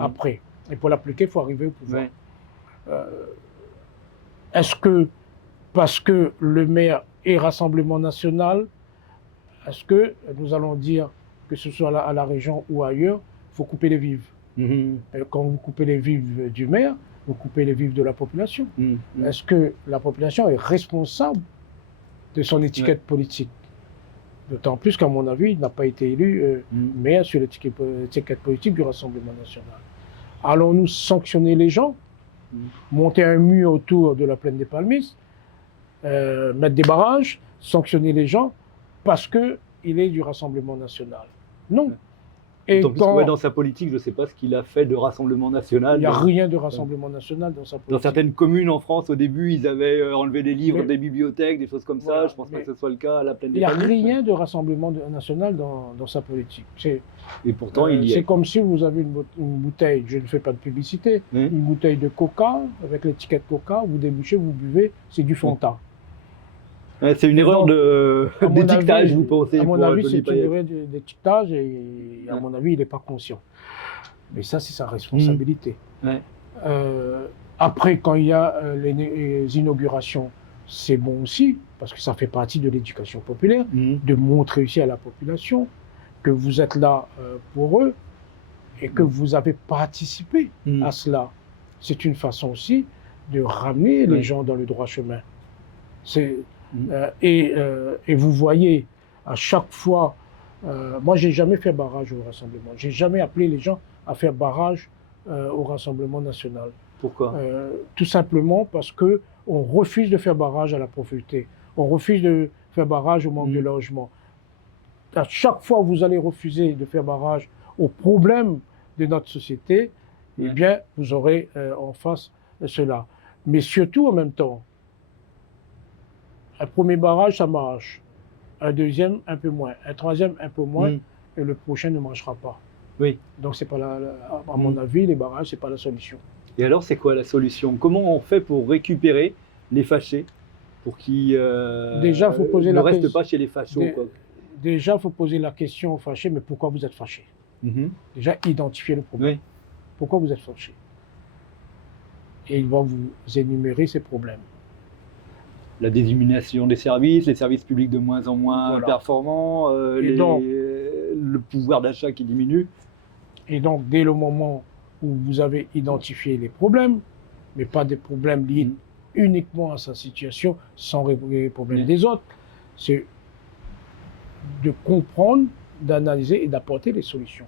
après. Et pour l'appliquer, il faut arriver au pouvoir. Est-ce que, parce que le maire est Rassemblement national, est-ce que nous allons dire que ce soit à la région ou ailleurs, il faut couper les vives? Quand vous coupez les vives du maire, vous coupez les vives de la population. Est-ce que la population est responsable de son étiquette politique? D'autant plus qu'à mon avis, il n'a pas été élu maire sur l'étiquette politique du Rassemblement national. Allons-nous sanctionner les gens, monter un mur autour de la plaine des Palmistes, mettre des barrages, sanctionner les gens parce qu'il est du Rassemblement national? Non. Et dans sa politique, je ne sais pas ce qu'il a fait de Rassemblement national. Il n'y a rien de Rassemblement national dans sa politique. Dans certaines communes en France, au début, ils avaient enlevé des livres des bibliothèques, des choses comme ça. Je ne pense pas que ce soit le cas à la plaine des Palmistes. Il n'y a rien de Rassemblement national dans sa politique. Et pourtant, il y est. C'est comme si vous avez une bouteille, je ne fais pas de publicité, une bouteille de coca, avec l'étiquette coca, vous débouchez, vous buvez, c'est du Fanta. C'est une erreur d'étiquetage, vous pensez? À mon avis, c'est une erreur d'étiquetage et à mon avis, il n'est pas conscient. Mais ça, c'est sa responsabilité. Après, quand il y a les inaugurations, c'est bon aussi, parce que ça fait partie de l'éducation populaire, de montrer aussi à la population que vous êtes là pour eux et que vous avez participé à cela. C'est une façon aussi de ramener les gens dans le droit chemin. Et vous voyez, à chaque fois, moi j'ai jamais fait barrage au Rassemblement, j'ai jamais appelé les gens à faire barrage au Rassemblement national. Pourquoi? Tout simplement parce qu'on refuse de faire barrage à la pauvreté, on refuse de faire barrage au manque de logement. À chaque fois que vous allez refuser de faire barrage aux problèmes de notre société, eh bien vous aurez en face cela. Mais surtout en même temps, un premier barrage, ça marche. Un deuxième, un peu moins. Un troisième, un peu moins. Et le prochain ne marchera pas. Oui. Donc, c'est pas à mon avis, les barrages, ce n'est pas la solution. Et alors, c'est quoi la solution? Comment on fait pour récupérer les fâchés pour qu'ils ne restent pas chez les fachos? Déjà, il faut poser la question aux fâchés, mais pourquoi vous êtes fâchés? Déjà, identifier le problème. Pourquoi vous êtes fâchés? Et il va vous énumérer ces problèmes. La déshumanisation des services, les services publics de moins en moins performants, le pouvoir d'achat qui diminue. Et donc, dès le moment où vous avez identifié les problèmes, mais pas des problèmes liés uniquement à sa situation, sans régler les problèmes des autres, c'est de comprendre, d'analyser et d'apporter des solutions.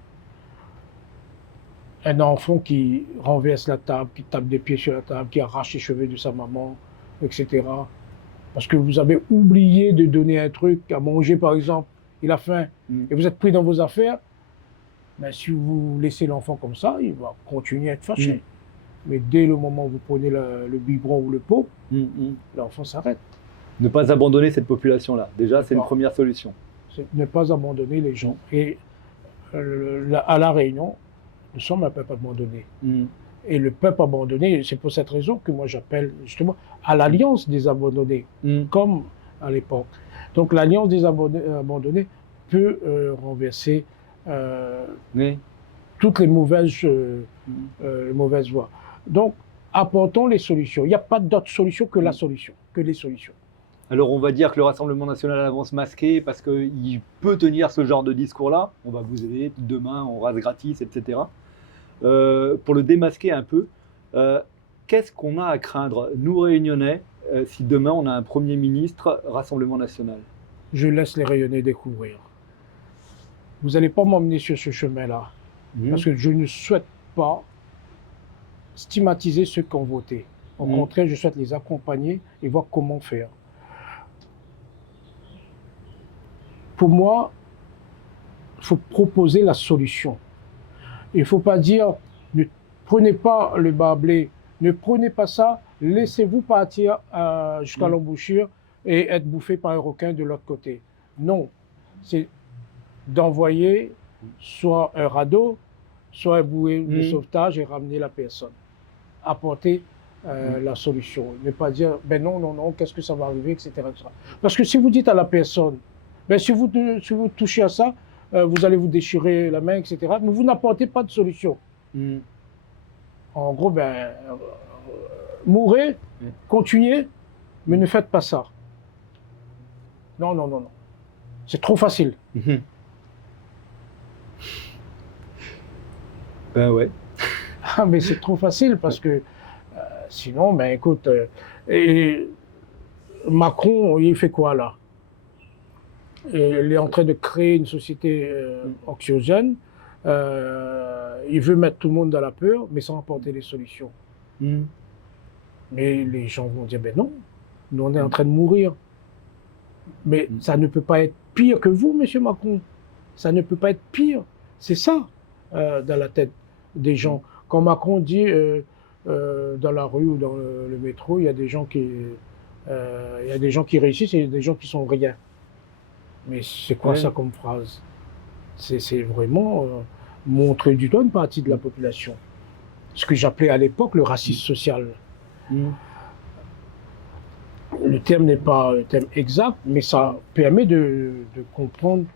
Un enfant qui renverse la table, qui tape des pieds sur la table, qui arrache les cheveux de sa maman, etc., parce que vous avez oublié de donner un truc à manger, par exemple, il a faim, et vous êtes pris dans vos affaires, ben, si vous laissez l'enfant comme ça, il va continuer à être fâché. Mais dès le moment où vous prenez le biberon ou le pot, l'enfant s'arrête. Ne pas abandonner cette population-là, déjà, c'est une première solution. C'est ne pas abandonner les gens. Et à La Réunion, nous sommes un peuple abandonné. Et le peuple abandonné, c'est pour cette raison que moi j'appelle justement à l'alliance des abandonnés, comme à l'époque. Donc l'alliance des abandonnés peut renverser Oui. toutes les mauvaises voies. Donc, apportons les solutions. Il n'y a pas d'autre solution que la solution, que les solutions. Alors on va dire que le Rassemblement national avance masqué parce qu'il peut tenir ce genre de discours-là. On va vous aider, demain on rase gratis, etc. Pour le démasquer un peu, qu'est-ce qu'on a à craindre, nous réunionnais, si demain on a un Premier ministre Rassemblement national? Je laisse les rayonnés découvrir. Vous n'allez pas m'emmener sur ce chemin-là, parce que je ne souhaite pas stigmatiser ceux qui ont voté. Au contraire, je souhaite les accompagner et voir comment faire. Pour moi, il faut proposer la solution. Il ne faut pas dire, ne prenez pas le bas-blé, ne prenez pas ça, laissez-vous partir jusqu'à l'embouchure et être bouffé par un requin de l'autre côté. Non, c'est d'envoyer soit un radeau, soit un bouée de sauvetage et ramener la personne. Apporter la solution. Ne pas dire, ben non, non, non, qu'est-ce que ça va arriver, etc., etc. Parce que si vous dites à la personne, ben si vous touchez à ça, vous allez vous déchirer la main, etc., mais vous n'apportez pas de solution. En gros, ben, mourrez, continuez, mais ne faites pas ça. Non, non, non, non. C'est trop facile. Ben ouais. Ah, mais c'est trop facile parce que sinon, ben écoute, et Macron, il fait quoi là? Il est en train de créer une société anxiogène. Il veut mettre tout le monde dans la peur, mais sans apporter les solutions. Mais les gens vont dire, ben non, nous on est en train de mourir. Mais ça ne peut pas être pire que vous, monsieur Macron. Ça ne peut pas être pire. C'est ça dans la tête des gens. Quand Macron dit dans la rue ou dans le métro, il y a des gens qui réussissent et des gens qui sont rien. Mais c'est quoi ça comme phrase? C'est vraiment montrer du doigt une partie de la population. Ce que j'appelais à l'époque le racisme social. Le terme n'est pas un terme exact, mais ça permet de comprendre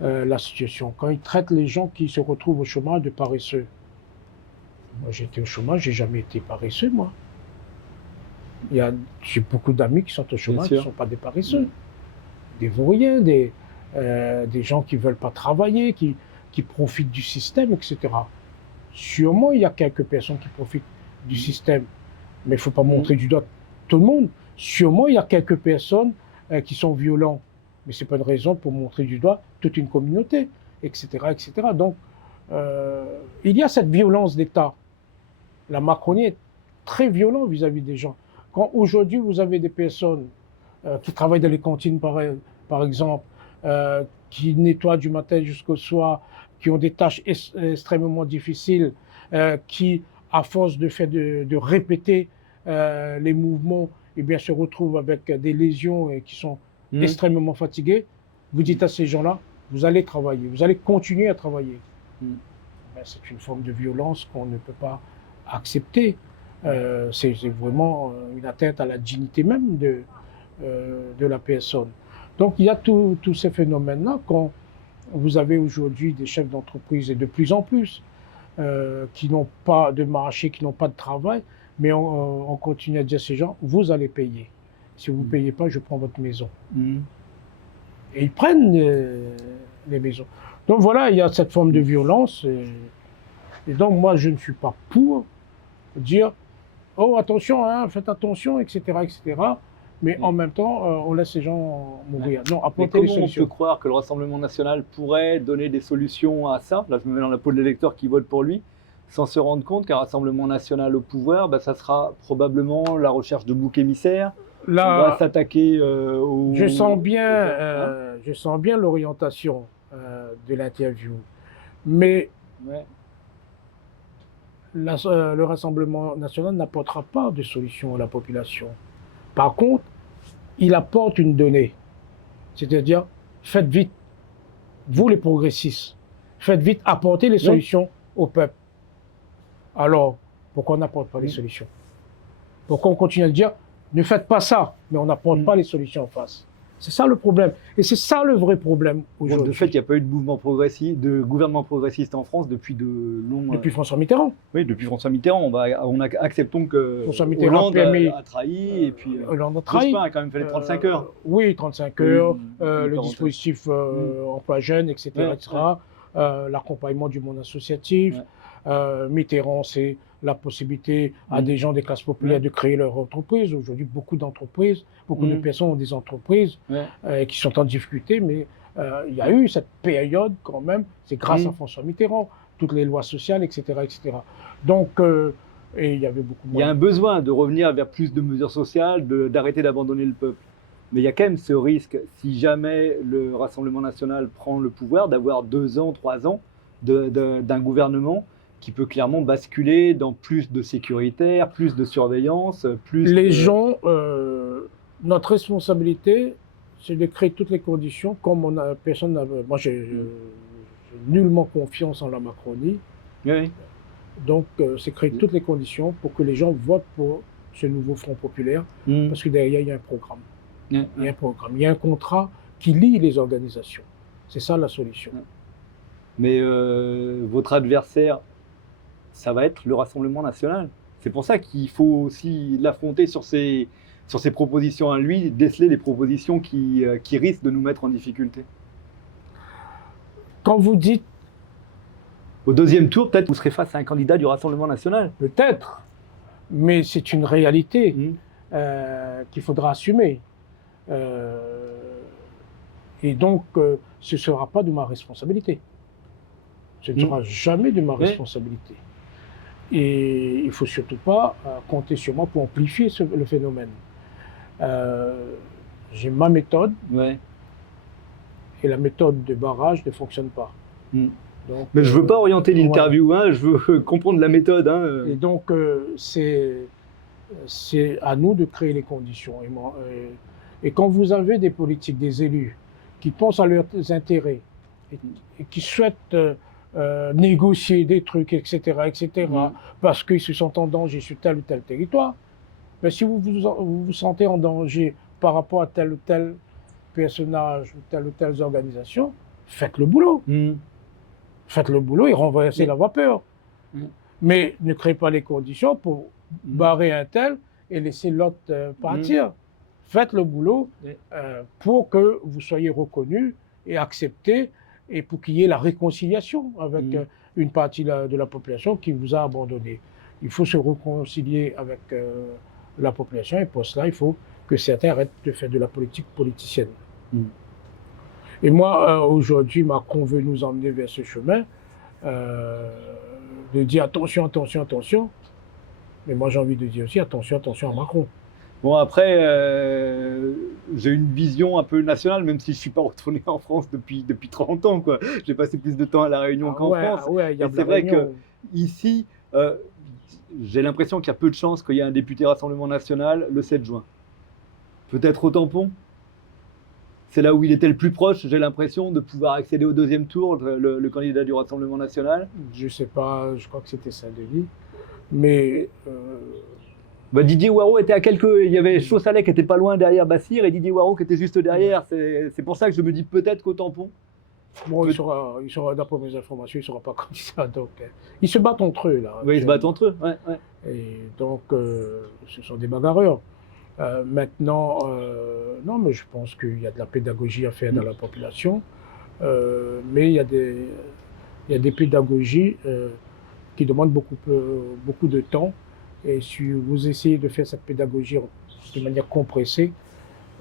la situation. Quand ils traitent les gens qui se retrouvent au chômage de paresseux. Moi, j'étais au chômage, j'ai jamais été paresseux, moi. J'ai beaucoup d'amis qui sont au chômage, qui ne sont pas des paresseux. Des vauriens, des gens qui ne veulent pas travailler, qui profitent du système, etc. Sûrement, il y a quelques personnes qui profitent du système, mais il ne faut pas montrer du doigt tout le monde. Sûrement, il y a quelques personnes qui sont violents, mais ce n'est pas une raison pour montrer du doigt toute une communauté, etc. etc. Donc, il y a cette violence d'État. La Macronie est très violente vis-à-vis des gens. Quand aujourd'hui, vous avez des personnes qui travaillent dans les cantines, par exemple, qui nettoient du matin jusqu'au soir, qui ont des tâches extrêmement difficiles, qui, à force de répéter les mouvements, eh bien, se retrouvent avec des lésions et qui sont extrêmement fatigués, vous dites à ces gens-là, vous allez travailler, vous allez continuer à travailler. Ben, c'est une forme de violence qu'on ne peut pas accepter. C'est vraiment une atteinte à la dignité même de la personne. Donc il y a tous ces phénomènes-là quand vous avez aujourd'hui des chefs d'entreprise et de plus en plus qui n'ont pas de marché, qui n'ont pas de travail, mais on continue à dire à ces gens, vous allez payer. Si vous ne payez pas, je prends votre maison. Et ils prennent les maisons. Donc voilà, il y a cette forme de violence. Et donc moi, je ne suis pas pour dire, oh attention, hein, faites attention, etc., etc. Mais en même temps, on laisse ces gens mourir. Non, apporter les solutions. On peut croire que le Rassemblement national pourrait donner des solutions à ça? Là, je me mets dans la peau de l'électeur qui vote pour lui, sans se rendre compte qu'un Rassemblement national au pouvoir, bah, ça sera probablement la recherche de boucs émissaires. Là, on va s'attaquer aux... Je sens bien l'orientation de l'interview. Mais le Rassemblement national n'apportera pas de solution à la population. Par contre, il apporte une donnée. C'est-à-dire, faites vite, vous les progressistes, faites vite, apportez les solutions au peuple. Alors, pourquoi on n'apporte pas les solutions? Pourquoi on continue à dire, ne faites pas ça, mais on n'apporte pas les solutions en face? C'est ça le problème. Et c'est ça le vrai problème Bon, aujourd'hui. de fait, il n'y a pas eu de mouvement progressiste, de gouvernement progressiste en France depuis de longs... Depuis François Mitterrand. Oui, depuis François Mitterrand. Acceptons que François Mitterrand Hollande PMI, a trahi, et puis Hollande a trahi. Jospin a quand même fait les 35 heures. Oui, 35 heures, le parenthèse. dispositif emploi jeune, etc. Ouais, etc. L'accompagnement du monde associatif. Mitterrand, c'est la possibilité à des gens des classes populaires de créer leur entreprise. Aujourd'hui, beaucoup d'entreprises, beaucoup de personnes ont des entreprises qui sont en difficulté, mais il y a eu cette période quand même, c'est grâce à François Mitterrand, toutes les lois sociales, etc. etc. Donc, et il y avait beaucoup Il y a un besoin de revenir vers plus de mesures sociales, d'arrêter d'abandonner le peuple. Mais il y a quand même ce risque, si jamais le Rassemblement national prend le pouvoir, d'avoir 2 ans, 3 ans d'un gouvernement qui peut clairement basculer dans plus de sécuritaire, plus de surveillance, plus... Les gens, notre responsabilité, c'est de créer toutes les conditions, comme personne n'avait... Moi, j'ai nullement confiance en la Macronie. Oui. Donc, c'est créer toutes les conditions pour que les gens votent pour ce nouveau Front populaire, parce que derrière, il y a un programme. Il y a un programme, il y a un contrat qui lie les organisations. C'est ça la solution. Mais votre adversaire, ça va être le Rassemblement national. C'est pour ça qu'il faut aussi l'affronter sur ses propositions à lui, déceler les propositions qui risquent de nous mettre en difficulté. Quand vous dites... Au deuxième tour, peut-être vous serez face à un candidat du Rassemblement national. Peut-être, mais c'est une réalité qu'il faudra assumer. Et donc, ce ne sera pas de ma responsabilité. Ce ne sera jamais de ma responsabilité. Et il ne faut surtout pas compter sur moi pour amplifier le phénomène. J'ai ma méthode, et la méthode de barrage ne fonctionne pas. Donc, mais je ne veux pas orienter l'interview, je veux comprendre la méthode. Et donc, c'est à nous de créer les conditions. Et quand vous avez des politiques, des élus, qui pensent à leurs intérêts, et qui souhaitent négocier des trucs, etc., parce qu'ils se sentent en danger sur tel ou tel territoire, mais si vous vous sentez en danger par rapport à tel ou tel personnage ou telle organisation, faites le boulot. Faites le boulot et renversez la vapeur. Mais ne créez pas les conditions pour barrer un tel et laisser l'autre partir. Faites le boulot pour que vous soyez reconnus et acceptés et pour qu'il y ait la réconciliation avec une partie de la population qui vous a abandonné. Il faut se réconcilier avec la population et pour cela, il faut que certains arrêtent de faire de la politique politicienne. Et moi, aujourd'hui, Macron veut nous emmener vers ce chemin, de dire attention, attention, attention. Mais moi, j'ai envie de dire aussi attention, attention à Macron. Bon, après, j'ai une vision un peu nationale, même si je ne suis pas retourné en France depuis 30 ans. J'ai passé plus de temps à La Réunion qu'en France. C'est vrai qu'ici, j'ai l'impression qu'il y a peu de chances qu'il y ait un député Rassemblement national le 7 juin. Peut-être au tampon. C'est là où il était le plus proche, j'ai l'impression, de pouvoir accéder au deuxième tour, le candidat du Rassemblement national. Je ne sais pas, je crois que c'était Saint-Denis. Mais... Didier Warraud était à quelques... Il y avait Chaussalet qui était pas loin derrière Bassir et Didier Warraud qui était juste derrière. C'est pour ça que je me dis peut-être qu'au tampon. Bon, il sera, d'après mes informations, il ne sera pas candidat. Donc, ils se battent entre eux, là. Oui, ils se battent entre eux, Et donc, ce sont des bagarreurs. Maintenant, non, mais je pense qu'il y a de la pédagogie à faire dans la population. Mais il y a des pédagogies qui demandent beaucoup de temps. Et si vous essayez de faire cette pédagogie de manière compressée,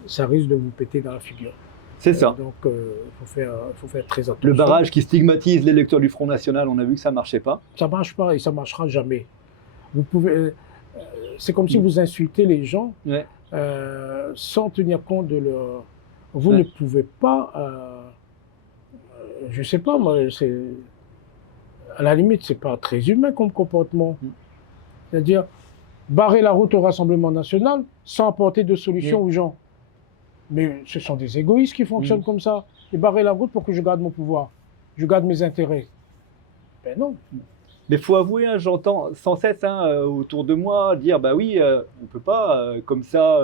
ça risque de vous péter dans la figure. C'est ça. Donc, il faut faire très attention. Le barrage qui stigmatise l'électeur du Front National, on a vu que ça ne marchait pas. Ça ne marche pas et ça ne marchera jamais. Vous pouvez... c'est comme si vous insultez les gens sans tenir compte de leur... Vous ne pouvez pas... je ne sais pas, moi, à la limite, ce n'est pas très humain comme comportement. C'est-à-dire barrer la route au Rassemblement national sans apporter de solution aux gens. Mais ce sont des égoïstes qui fonctionnent comme ça. Et barrer la route pour que je garde mon pouvoir, je garde mes intérêts. Ben non. Mais faut avouer, hein, j'entends sans cesse autour de moi dire bah oui, on peut pas comme ça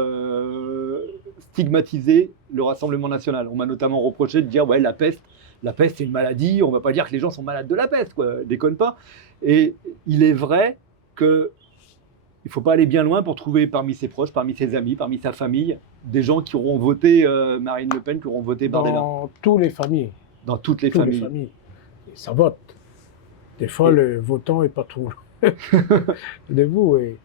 stigmatiser le Rassemblement national. On m'a notamment reproché de dire ouais la peste c'est une maladie, on va pas dire que les gens sont malades de la peste, quoi, déconne pas. Et il est vrai que il faut pas aller bien loin pour trouver parmi ses proches, parmi ses amis, parmi sa famille, des gens qui auront voté Marine Le Pen, qui auront voté Bardella. Dans toutes les familles. Dans toutes les Toutes les familles. familles. Et ça vote. Des fois, Et- le votant n'est pas trop de vous. Et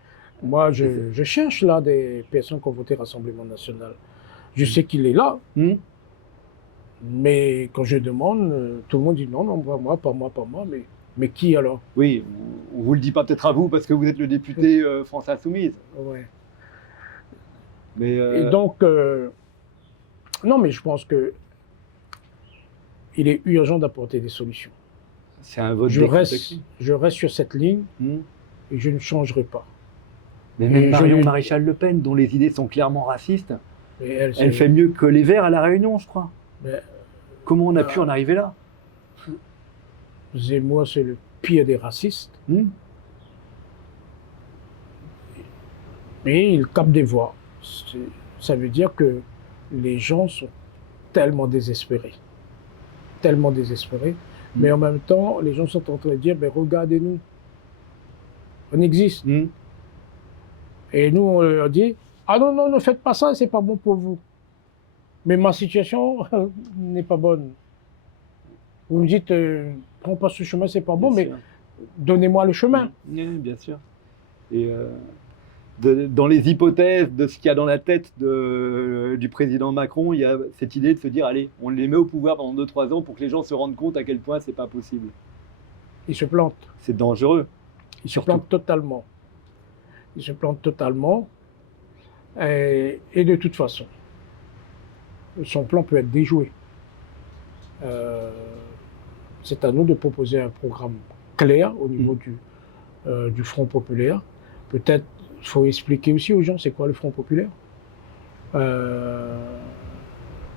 moi, je cherche là des personnes qui ont voté Rassemblement national. Je sais qu'il est là, Hmm. mais quand je demande, tout le monde dit non, non, pas moi, pas moi. Mais qui alors? Oui, on vous le dit pas peut-être à vous parce que vous êtes le député France Insoumise. Ouais. Mais Et donc, non, mais je pense que il est urgent d'apporter des solutions. c'est un vote Je décontexté. reste sur cette ligne Hmm. et je ne changerai pas. Mais Et même je Marion lui- Maréchal Le Pen, dont les idées sont clairement racistes, Mais elle c'est- fait mieux que les Verts à La Réunion, je crois. mais Comment on a pu en arriver là? Zemmour, c'est le pire des racistes. Hmm. Mais il capte des voix. Ça veut dire que les gens sont tellement désespérés. Tellement désespérés. Mais en même temps, les gens sont en train de dire, ben, regardez-nous. On existe. Hmm. Et nous, on leur dit, ah non, non, ne faites pas ça, c'est pas bon pour vous. Mais ma situation n'est pas bonne. Vous me dites, prends pas ce chemin, c'est pas bon, Bien mais sûr. donnez-moi le chemin. Oui, bien sûr. Et dans les hypothèses de ce qu'il y a dans la tête du président Macron, il y a cette idée de se dire allez, on les met au pouvoir pendant 2-3 ans pour que les gens se rendent compte à quel point c'est pas possible. Il se plante. C'est dangereux. Il se Surtout. plante totalement. Il se plante totalement. Et de toute façon, son plan peut être déjoué. C'est à nous de proposer un programme clair au niveau du Front populaire. Peut-être il faut expliquer aussi aux gens c'est quoi le Front populaire.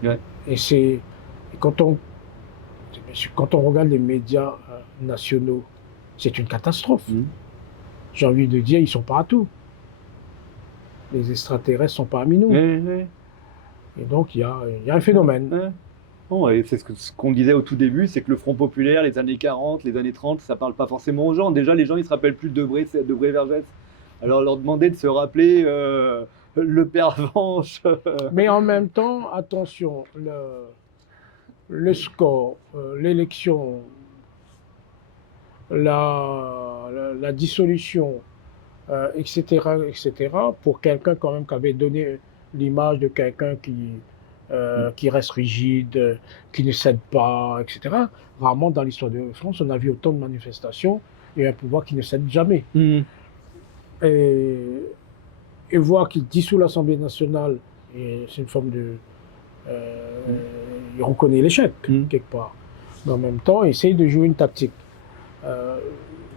Ouais. Et quand on regarde les médias nationaux, c'est une catastrophe. Hmm. J'ai envie de dire, ils sont partout. Les extraterrestres sont parmi nous. Oui. Et donc, il y a un phénomène. Ouais. Bon, et c'est ce qu'on disait au tout début, c'est que le Front populaire, les années 40, les années 30, ça parle pas forcément aux gens. Déjà, les gens, ils se rappellent plus de Debré-Vergès. Alors, leur demander de se rappeler le père Venche. Mais en même temps, attention, le score, l'élection, la dissolution, etc., pour quelqu'un quand même qui avait donné l'image de quelqu'un qui reste rigide, qui ne cède pas, etc. Rarement dans l'histoire de France, on a vu autant de manifestations et un pouvoir qui ne cède jamais. Hmm. Et voir qu'il dissout l'Assemblée nationale, c'est une forme de... il reconnaît l'échec, quelque part. Mais en même temps, il essaye de jouer une tactique.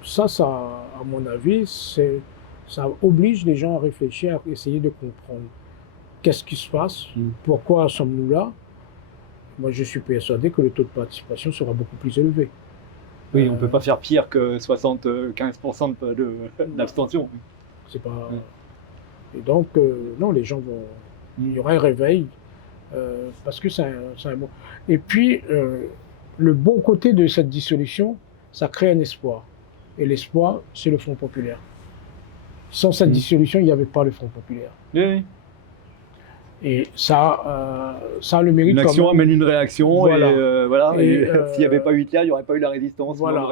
Ça, à mon avis, ça oblige les gens à réfléchir, à essayer de comprendre qu'est-ce qui se passe, pourquoi sommes-nous là. Moi, je suis persuadé que le taux de participation sera beaucoup plus élevé. Oui, on ne peut pas faire pire que 75% d'abstention. C'est pas... Et donc, non, les gens vont... Il y aura un réveil, parce que c'est un bon... Et puis, le bon côté de cette dissolution, ça crée un espoir. Et l'espoir, c'est le Front populaire. Sans cette dissolution, il n'y avait pas le Front populaire. Oui. Et ça a le mérite. Une action amène une réaction. Voilà. Voilà. Et s'il n'y avait pas eu Hitler, il n'y aurait pas eu la résistance. Voilà.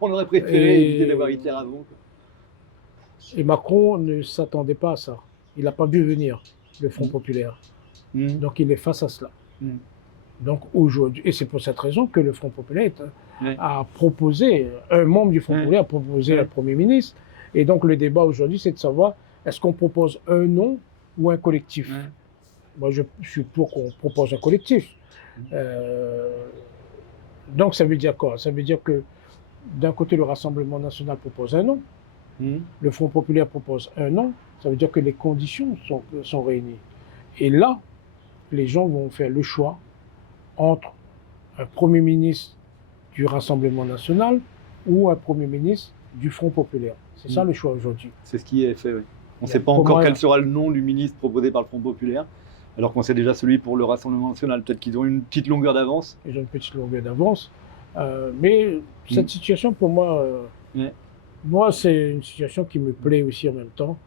On aurait préféré éviter d'avoir Hitler avant. Et Macron ne s'attendait pas à ça. Il n'a pas vu venir le Front populaire. Donc il est face à cela. Donc aujourd'hui, et c'est pour cette raison que le Front populaire a proposé, un membre du Front populaire a proposé un Premier ministre. Et donc le débat aujourd'hui, c'est de savoir, est-ce qu'on propose un nom ou un collectif? Moi, je suis pour qu'on propose un collectif. Donc ça veut dire quoi? Ça veut dire que d'un côté, le Rassemblement national propose un nom, le Front populaire propose un nom, ça veut dire que les conditions sont réunies. Et là, les gens vont faire le choix entre un Premier ministre du Rassemblement national ou un Premier ministre du Front populaire. C'est ça le choix aujourd'hui. C'est ce qui est fait, oui. On ne sait pas encore quel sera le nom du ministre proposé par le Front populaire, alors qu'on sait déjà celui pour le Rassemblement national. Peut-être qu'ils ont une petite longueur d'avance. Ils ont une petite longueur d'avance. Mais cette situation, pour moi, moi, c'est une situation qui me plaît aussi en même temps,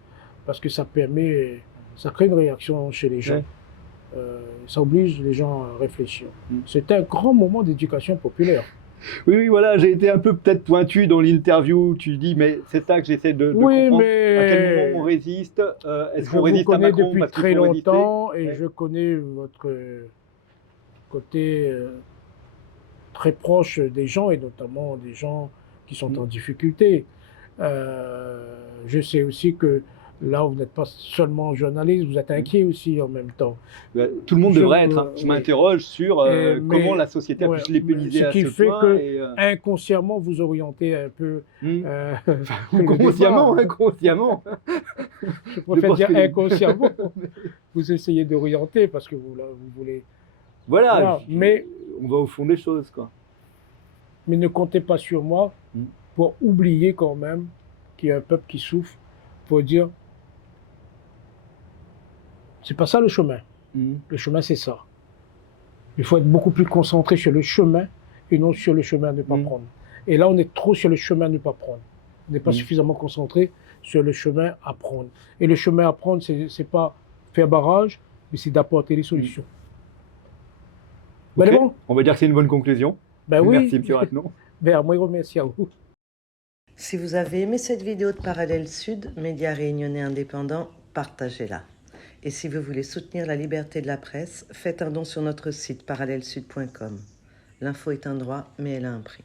parce que ça permet, ça crée une réaction chez les gens. Ça oblige les gens à réfléchir. C'est un grand moment d'éducation populaire. Oui, voilà, j'ai été un peu peut-être pointu dans l'interview. Tu dis, mais c'est ça que j'essaie de comprendre. Mais à quel moment on résiste? Est-ce qu'on résiste à Macron? Je vous connais depuis très longtemps et je connais votre côté très proche des gens, et notamment des gens qui sont en difficulté. Je sais aussi que là, vous n'êtes pas seulement journaliste, vous êtes inquiet aussi en même temps. Tout le monde devrait être. Je m'interroge sur comment la société a pu se lépéniser à ce point. Ce qui fait que inconsciemment, vous orientez un peu. Inconsciemment. Je préfère dire inconsciemment. Vous essayez d'orienter parce que vous voulez. Voilà. Mais on va au fond des choses, quoi. Mais ne comptez pas sur moi pour oublier quand même qu'il y a un peuple qui souffre, pour dire c'est pas ça le chemin. Le chemin, c'est ça. Il faut être beaucoup plus concentré sur le chemin et non sur le chemin à ne pas prendre. Et là, on est trop sur le chemin à ne pas prendre. On n'est pas suffisamment concentré sur le chemin à prendre. Et le chemin à prendre, c'est pas faire barrage, mais c'est d'apporter des solutions. Okay. Bon, on va dire que c'est une bonne conclusion. Ben oui. Merci, M. Rattenon. Ben, moi, remercie à vous. Si vous avez aimé cette vidéo de Parallèle Sud, média réunionnais indépendant, partagez-la. Et si vous voulez soutenir la liberté de la presse, faites un don sur notre site parallèlesud.com. L'info est un droit, mais elle a un prix.